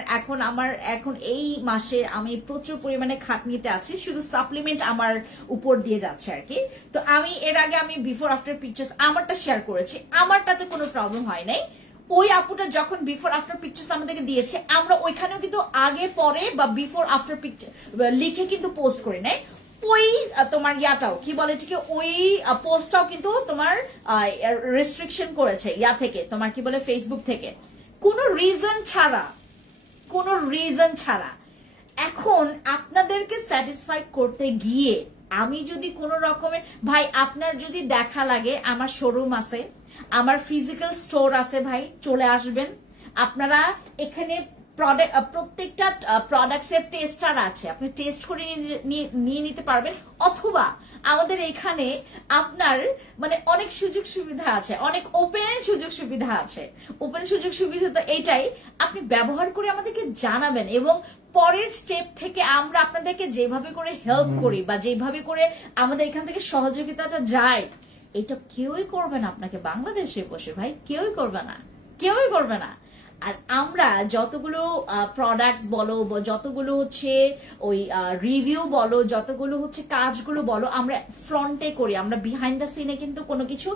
এখন এই মাসে আমি প্রচুর পরিমাণে খাটনিতে আছি, শুধু সাপ্লিমেন্ট আমার উপর দিয়ে যাচ্ছে আর কি। তো আমি এর আগে আমি বিফোর আফটার পিকচার্স আমারটা শেয়ার করেছি, আমারটাতে কোনো প্রবলেম হয় নাই। ওই আপুটা যখন বিফোর আফটার পিকচার্স আমাদেরকে দিয়েছে, আমরা ওইখানেও কিন্তু আগে পরে বা বিফোর আফটার পিকচার লিখে কিন্তু পোস্ট করি নাই। ওই তোমার ইয়াটাও কি বলে, ঠিক ওই পোস্টটাও কিন্তু তোমার রেস্ট্রিকশন করেছে ইয়া থেকে, তোমার কি বলে ফেসবুক থেকে, কোনো রিজন ছাড়া। এখন আপনাদেরকে স্যাটিসফাই করতে গিয়ে আমি যদি কোন রকমের, ভাই আপনার যদি দেখা লাগে, আমার শোরুম আছে, আমার ফিজিক্যাল স্টোর আছে, ভাই চলে আসবেন। আপনারা এখানে প্রত্যেকটা প্রোডাক্টস এর টেস্টার আছে, আপনি টেস্ট করে নিয়ে নিতে পারবেন। অথবা আমাদের এখানে আপনার মানে অনেক সুযোগ সুবিধা আছে, অনেক ওপেন সুযোগ সুবিধা আছে। ওপেন সুযোগ সুবিধা তো এইটাই, আপনি ব্যবহার করে আমাদেরকে জানাবেন, এবং পরের স্টেপ থেকে আমরা আপনাদেরকে যেভাবে করে হেল্প করি বা যেভাবে করে আমাদের এখান থেকে সহযোগিতাটা যায়, এটা কেউই করবে না আপনাকে বাংলাদেশে বসে, ভাই কেউই করবে না। আর আমরা যতগুলো প্রোডাক্টস বলো, যতগুলো হচ্ছে ওই রিভিউ বলো, যতগুলো হচ্ছে কাজগুলো বলো, আমরা ফ্রন্টে করি, আমরা বিহাইন্ড দ্য সিনে কিন্তু কোনো কিছু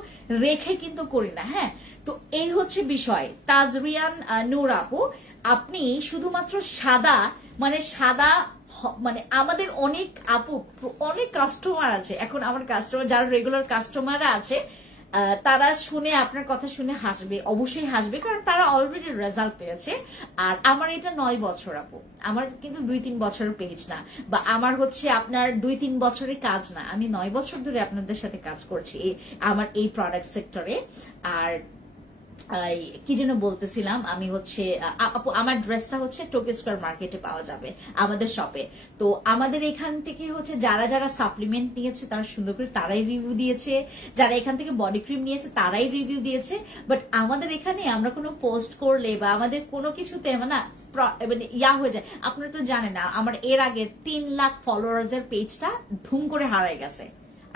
রেখে কিন্তু করি না। হ্যাঁ, তো এই হচ্ছে বিষয়। তাজরিয়ান নূর আপু, আপনি শুধুমাত্র সাদা মানে আমাদের অনেক আপু, অনেক কাস্টমার আছে এখন, আমার কাস্টমার যারা রেগুলার কাস্টমাররা আছে, তারা শুনে আপনার কথা শুনে হাসবে, অবশ্যই হাসবে, কারণ তারা অলরেডি রেজাল্ট পেয়েছে। আর আমার এটা 9 বছর আপু, আমার কিন্তু 2-3 বছরের পেজ না, বা আমার হচ্ছে আপনার 2-3 বছরের কাজ না, আমি 9 বছর ধরে আপনাদের সাথে কাজ করছি আমার এই প্রোডাক্ট সেক্টরে। আর কি যেন বলতেছিলাম, আমি হচ্ছে আপু আমার ড্রেসটা হচ্ছে টোকিও স্কয়ার মার্কেটে পাওয়া যাবে আমাদের শপে। তো আমাদের এখান থেকে হচ্ছে যারা সাপ্লিমেন্ট নিয়েছে তারা সুন্দর করে তারাই রিভিউ দিয়েছে, যারা এখান থেকে বডি ক্রিম নিয়েছে তারাই রিভিউ দিয়েছে। বাট আমাদের এখানে আমরা কোনো পোস্ট করলে বা আমাদের কোনো কিছুতে মানে ইয়া হয়ে যায়, আপনারা তো জানেন না, আমার এর আগে 3 লাখ ফলোয়ার্স এর পেজটা ধুম করে হারাই গেছে।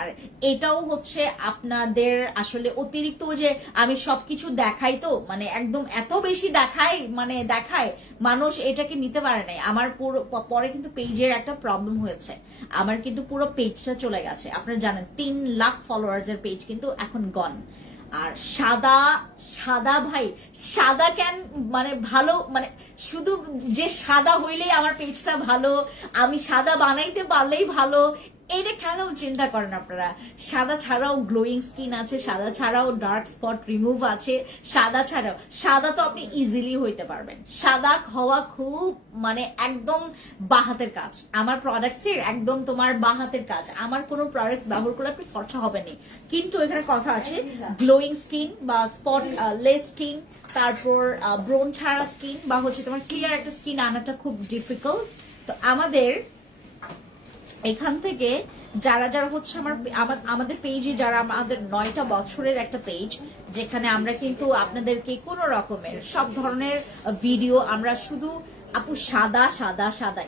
আর এটাও হচ্ছে আপনাদের আসলে অতিরিক্ত যে আমি সবকিছু দেখাই, তো মানে একদম এত বেশি দেখায় মানুষ এটাকে নিতে পারে নাই। আমার পুরো পরে কিন্তু পেজের একটা প্রবলেম হয়েছে, আমার কিন্তু পুরো পেজটা চলে গেছে। আপনারা জানেন 3 লাখ ফলোয়ার্স এর পেজ কিন্তু এখন গন। আর সাদা ভাই, সাদা কেন মানে ভালো, মানে শুধু যে সাদা হইলেই আমার পেজটা ভালো, আমি সাদা বানাইতে পারলেই ভালো, এটা কেন চিন্তা করেন আপনারা? সাদা ছাড়াও গ্লোয়িং স্কিন আছে, সাদা ছাড়াও ডার্ক স্পট রিমুভ আছে, সাদা তো আপনি ইজিলি হইতে পারবেন। সাদা হওয়া খুব মানে একদম বাহাতের কাজ, আমার প্রোডাক্টসের একদম তোমার বাহাতের কাজ। আমার কোনো প্রোডাক্টস ব্যবহার করলে আপনি ফর্সা হবেন না, কিন্তু এখানে কথা আছে গ্লোয়িং স্কিন বা স্পট লেস স্কিন, তারপর ব্রোন ছাড়া স্কিন বা হচ্ছে তোমার ক্লিয়ার একটা স্কিন আনাটা খুব ডিফিকাল্ট। তো আমাদের এখান থেকে যারা হচ্ছে আমাদের পেজে, যারা আমাদের 9টা বছরের একটা পেজ, যেখানে আমরা কিন্তু আপনাদেরকে কোন রকমের সব ধরনের ভিডিও, আমরা শুধু আপু সাদা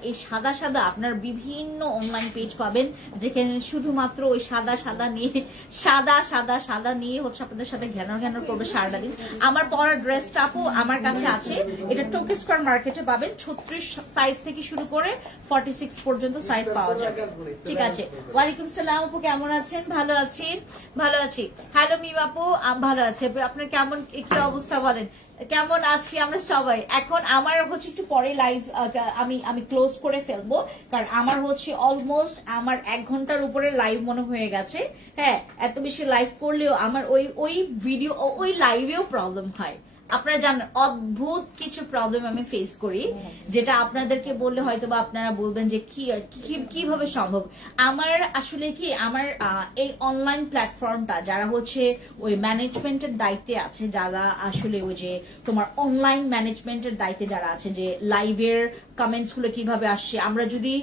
এই সাদা আপনার বিভিন্ন অনলাইন পেজ পাবেন, যেখানে শুধুমাত্র ওই সাদা নিয়ে হচ্ছে আপনাদের সাথে ঘ্যানর করবে সারাটা দিন। আমার পরা ড্রেসটা আপু আমার কাছে আছে, এটা টোকিও স্কয়ার মার্কেটে পাবেন, 36 সাইজ থেকে শুরু করে 46 পর্যন্ত সাইজ পাওয়া যাবে। ঠিক আছে, ওয়ালাইকুম সালাম আপু, কেমন আছেন? ভালো আছি। হ্যালো মিম আপু, ভালো আছি। আপনার কেমন একটু অবস্থা বলেন? কেমন আছি আমরা সবাই। এখন আমার হচ্ছে একটু পরে লাইভ আমি ক্লোজ করে ফেলবো, কারণ আমার হচ্ছে অলমোস্ট আমার 1 ঘন্টার উপরে লাইভ মনে হয়ে গেছে। হ্যাঁ, এত বেশি লাইভ করলেও আমার ওই ভিডিও ওই লাইভেও প্রবলেম হয়। আপনারা জানেন অদ্ভুত কিছু প্রবলেম আমি ফেস করি, যেটা আপনাদেরকে বললে হয়তো বা আপনারা বলবেন যে কিভাবে সম্ভব। আমার আসলে কি আমার এই অনলাইন প্ল্যাটফর্মটা যারা হচ্ছে ওই ম্যানেজমেন্টের দায়িত্বে আছে, যারা আসলে ওই যে তোমার অনলাইন ম্যানেজমেন্টের দায়িত্বে যারা আছে, যে লাইভের কমেন্টস গুলো কিভাবে আসছে, আমরা যদি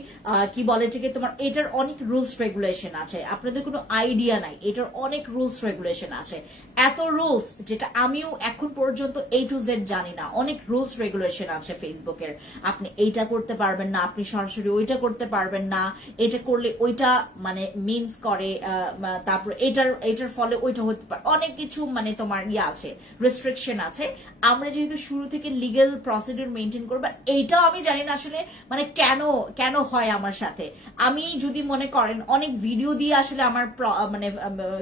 কি বলে ঠিক তোমার এটার অনেক রুলস রেগুলেশন আছে, আপনাদের কোনো আইডিয়া নাই, এটার অনেক রুলস রেগুলেশন আছে, এত রুলস যেটা আমিও এখন পর্যন্ত A to Z জানি না। অনেক রুলস রেগুলেশন আছে ফেসবুকের, আপনি এইটা করতে পারবেন না, আপনি সরাসরি ওইটা করতে পারবেন না, এটা করলে ওইটা মানে মিনস করে, তারপর এটার ফলে ওইটা হতে পারে, অনেক কিছু মানে তোমার আছে, রেস্ট্রিকশন আছে। আমরা যেহেতু শুরু থেকে লিগ্যাল প্রসিডিউর মেনটেন করবো, এইটাও আমি জানি না আসলে মানে কেন হয় আমার সাথে। আমি যদি মনে করেন অনেক ভিডিও দিয়ে আসলে আমার মানে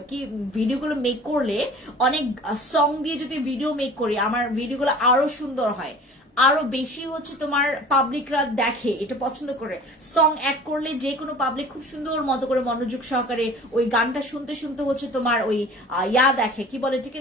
কি ভিডিওগুলো মেক করলে, অনেক সং দিয়ে যদি ভিডিও মেক করি, আমার ভিডিওগুলো আরো সুন্দর হয়, আরো বেশি হচ্ছে তোমার পাবলিকরা দেখে, এটা পছন্দ করে। সং অ্যাড করলে যে কোনো পাবলিক খুব সুন্দর মতো করে মনোযোগ সহকারে ওই গানটা শুনতে শুনতে হচ্ছে তোমার ওই দেখে, কি বলে ঠিক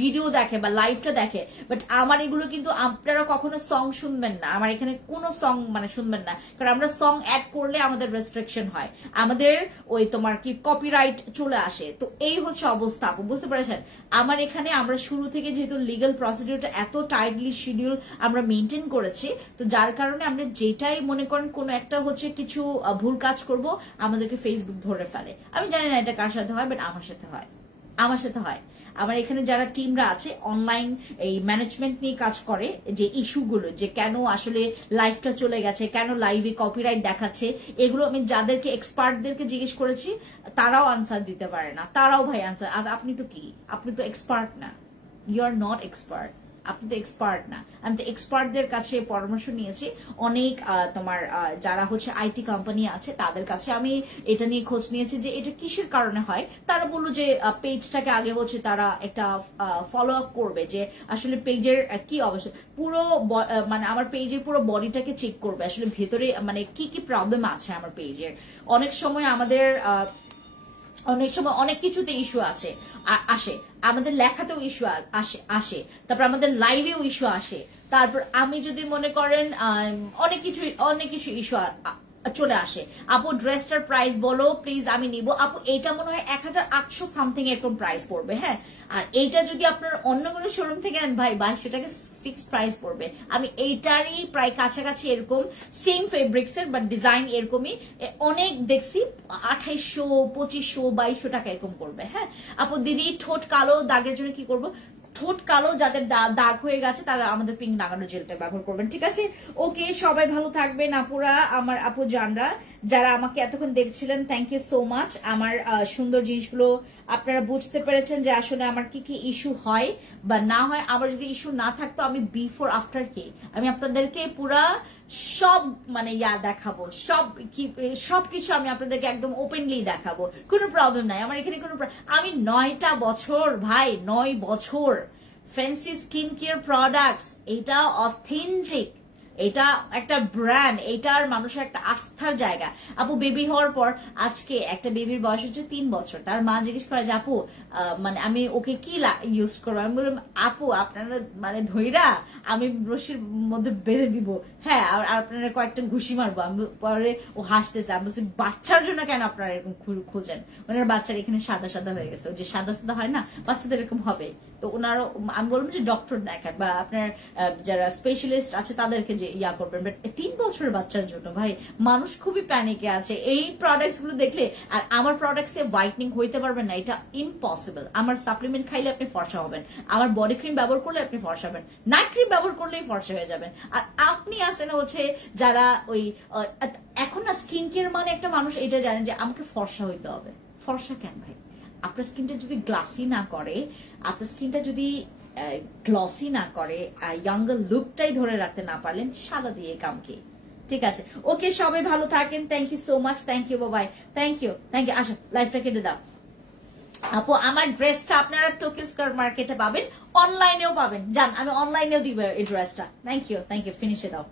ভিডিও দেখে বা লাইভটা দেখে। বাট আমার এগুলো কিন্তু আপনারা কখনো সং শুনবেন না, আমার এখানে কোনো সং মানে শুনবেন না, কারণ আমরা সং অ্যাড করলে আমাদের রেস্ট্রিকশন হয়, আমাদের ওই তোমার কি কপিরাইট চলে আসে। তো এই হচ্ছে অবস্থা, বুঝতে পেরেছেন? আমার এখানে আমরা শুরু থেকে যেহেতু লিগ্যাল প্রসিডিউরটা এত টাইটলি শিডিউল আমরা মেনটেন করেছি, তো যার কারণে আমরা যেটাই মনে করেন কোনো একটা হচ্ছে কিছু ভুল কাজ করব, আমাদেরকে ফেসবুক ধরে ফেলে। আমি জানি না এটা কার সাথে হয়, বাট আমার সাথে হয়, আমার সাথে হয়। আমার এখানে যারা টিমরা আছে অনলাইন এই ম্যানেজমেন্ট নিয়ে কাজ করে, যে ইস্যুগুলো, যে কেন আসলে লাইভটা চলে গেছে, কেন লাইভে কপিরাইট দেখাচ্ছে, এগুলো আমি যাদেরকে এক্সপার্টদেরকে জিজ্ঞেস করেছি, তারাও আনসার দিতে পারে না, তারাও ভাই আনসার। আর আপনি তো কি, আপনি তো এক্সপার্ট না, ইউ আর নট এক্সপার্ট, আপনি তো এক্সপার্ট না। আমি তো এক্সপার্টদের কাছে পরামর্শ নিয়েছি, অনেক তোমার যারা হচ্ছে আইটি কোম্পানি আছে তাদের কাছে আমি এটা নিয়ে খোঁজ নিয়েছি যে এটা কিসের কারণে হয়। তারা বললো যে পেজটাকে আগে হচ্ছে তারা একটা ফলো আপ করবে, যে আসলে পেজের কি অবস্থা, পুরো মানে আমার পেজের পুরো বডিটাকে চেক করবে, আসলে ভেতরে মানে কি কি প্রবলেম আছে আমার পেজের। অনেক সময় আমাদের অনেক কিছুতে ইস্যু আসে, আমাদের লেখাতেও ইস্যু আসে, তারপর আমাদের লাইভেও ইস্যু আসে, তারপর আমি যদি মনে করেন অনেক কিছু ইস্যু চলে আসে। আপু ড্রেসটার প্রাইস বলো প্লিজ, আমি নিব। আপু এটা মনে হয় 1800 সামথিং এরকম প্রাইস পড়বে, হ্যাঁ। আর এইটা যদি আপনার অন্য কোনো শোরুম থেকে নেন ভাই 2200 টাকা ফিক্সড প্রাইস পড়বে। আমি এইটারই প্রায় কাছাকাছি এরকম সেম ফেব্রিক্স এর বাট ডিজাইন এরকমই অনেক দেখছি 2800, 2500, 2200 টাকা এরকম পড়বে, হ্যাঁ। আপু দিদি ঠোঁট কালো দাগের জন্য কি করব? ঠোঁট কালো যাদের দাগ হয়ে গেছে তারা আমাদের পিঙ্ক নাগানো জেলটা ব্যবহার করবেন, ঠিক আছে? ওকে, সবাই ভালো থাকবেন আপুরা, আমার আপু জানরা যারা আমাকে এতক্ষণ দেখছিলেন, থ্যাংক ইউ সো মাচ। আমার সুন্দর জিনিসগুলো আপনারা বুঝতে পেরেছেন যে আসলে আমার কি কি ইস্যু হয় বা না হয়। আমার যদি ইস্যু না থাকতো আমি বিফোর আফটার কে আমি আপনাদেরকে পুরা সব মানে দেখাবো, সবকিছু আমি আপনাদেরকে একদম ওপেনলি দেখাবো, কোনো প্রবলেম নাই আমার এখানে কোনো। আমি 9টা বছর ভাই, 9 বছর ফ্যান্সি স্কিন কেয়ার প্রোডাক্টস, এটা অথেন্টিক, এটা একটা ব্র্যান্ড, এটার মানুষের একটা আস্থার জায়গা। আপু বেবি হওয়ার পর, আজকে একটা বেবির বয়স হচ্ছে 3 বছর, তার মা জিজ্ঞেস করে যে আপু মানে আমি ওকে কি ইউজ করবো? আমি বললাম আপু আপনারা মানে ধৈরা আমি রশির মধ্যে বেঁধে দিব, হ্যাঁ, আর আপনারা কয়েকটা ঘুষি মারবো। আমি পরে ও হাসতেছে, আমি বলছি বাচ্চার জন্য কেন আপনারা এরকম খোঁজেন? ওনার বাচ্চার এখানে সাদা সাদা হয়ে গেছে, যে সাদা সাদা হয় না বাচ্চাদের এরকম হবে, তো ওনারও আমি বলবো যে ডক্টর দেখান বা আপনার যারা স্পেশালিস্ট আছে তাদেরকে যে করবেন। বাট 3 বছরের বাচ্চার জন্য ভাই মানুষ খুবই প্যানিকে আছে এই প্রোডাক্টস গুলো দেখলে। আর আমার প্রোডাক্টসে হোয়াইটনিং হইতে পারবেন না, এটা ইম্পসিবল। আমার সাপ্লিমেন্ট খাইলে আপনি ফর্সা হবেন, আমার বডি ক্রিম ব্যবহার করলে আপনি ফর্সা হবেন, নাইট ক্রিম ব্যবহার করলেই ফর্সা হয়ে যাবেন। আর আপনি আছেন হচ্ছে যারা ওই এখন না স্কিন কেয়ার মানে একটা মানুষ এটা জানেন যে আমাকে ফর্সা হইতে হবে। ফর্সা কেন ভাই? আপনার স্কিনটা যদি গ্লাসি না করে, আপনার স্কিনটা যদি গ্লসি না করে, ইয়াঙ্গার লুকটাই ধরে রাখতে না পারলেন, সাদা দিয়ে কাম কি? ঠিক আছে, ওকে, সবাই ভালো থাকেন, thank you so much, thank you Babai, thank you. আসো লাইফটা কেটে দাও। আপু আমার ড্রেসটা আপনারা টোকিও স্কার্ট মার্কেটে পাবেন, অনলাইনেও পাবেন, জান আমি অনলাইনেও দিব এই ড্রেসটা। থ্যাংক ইউ, ফিনিশে দাও।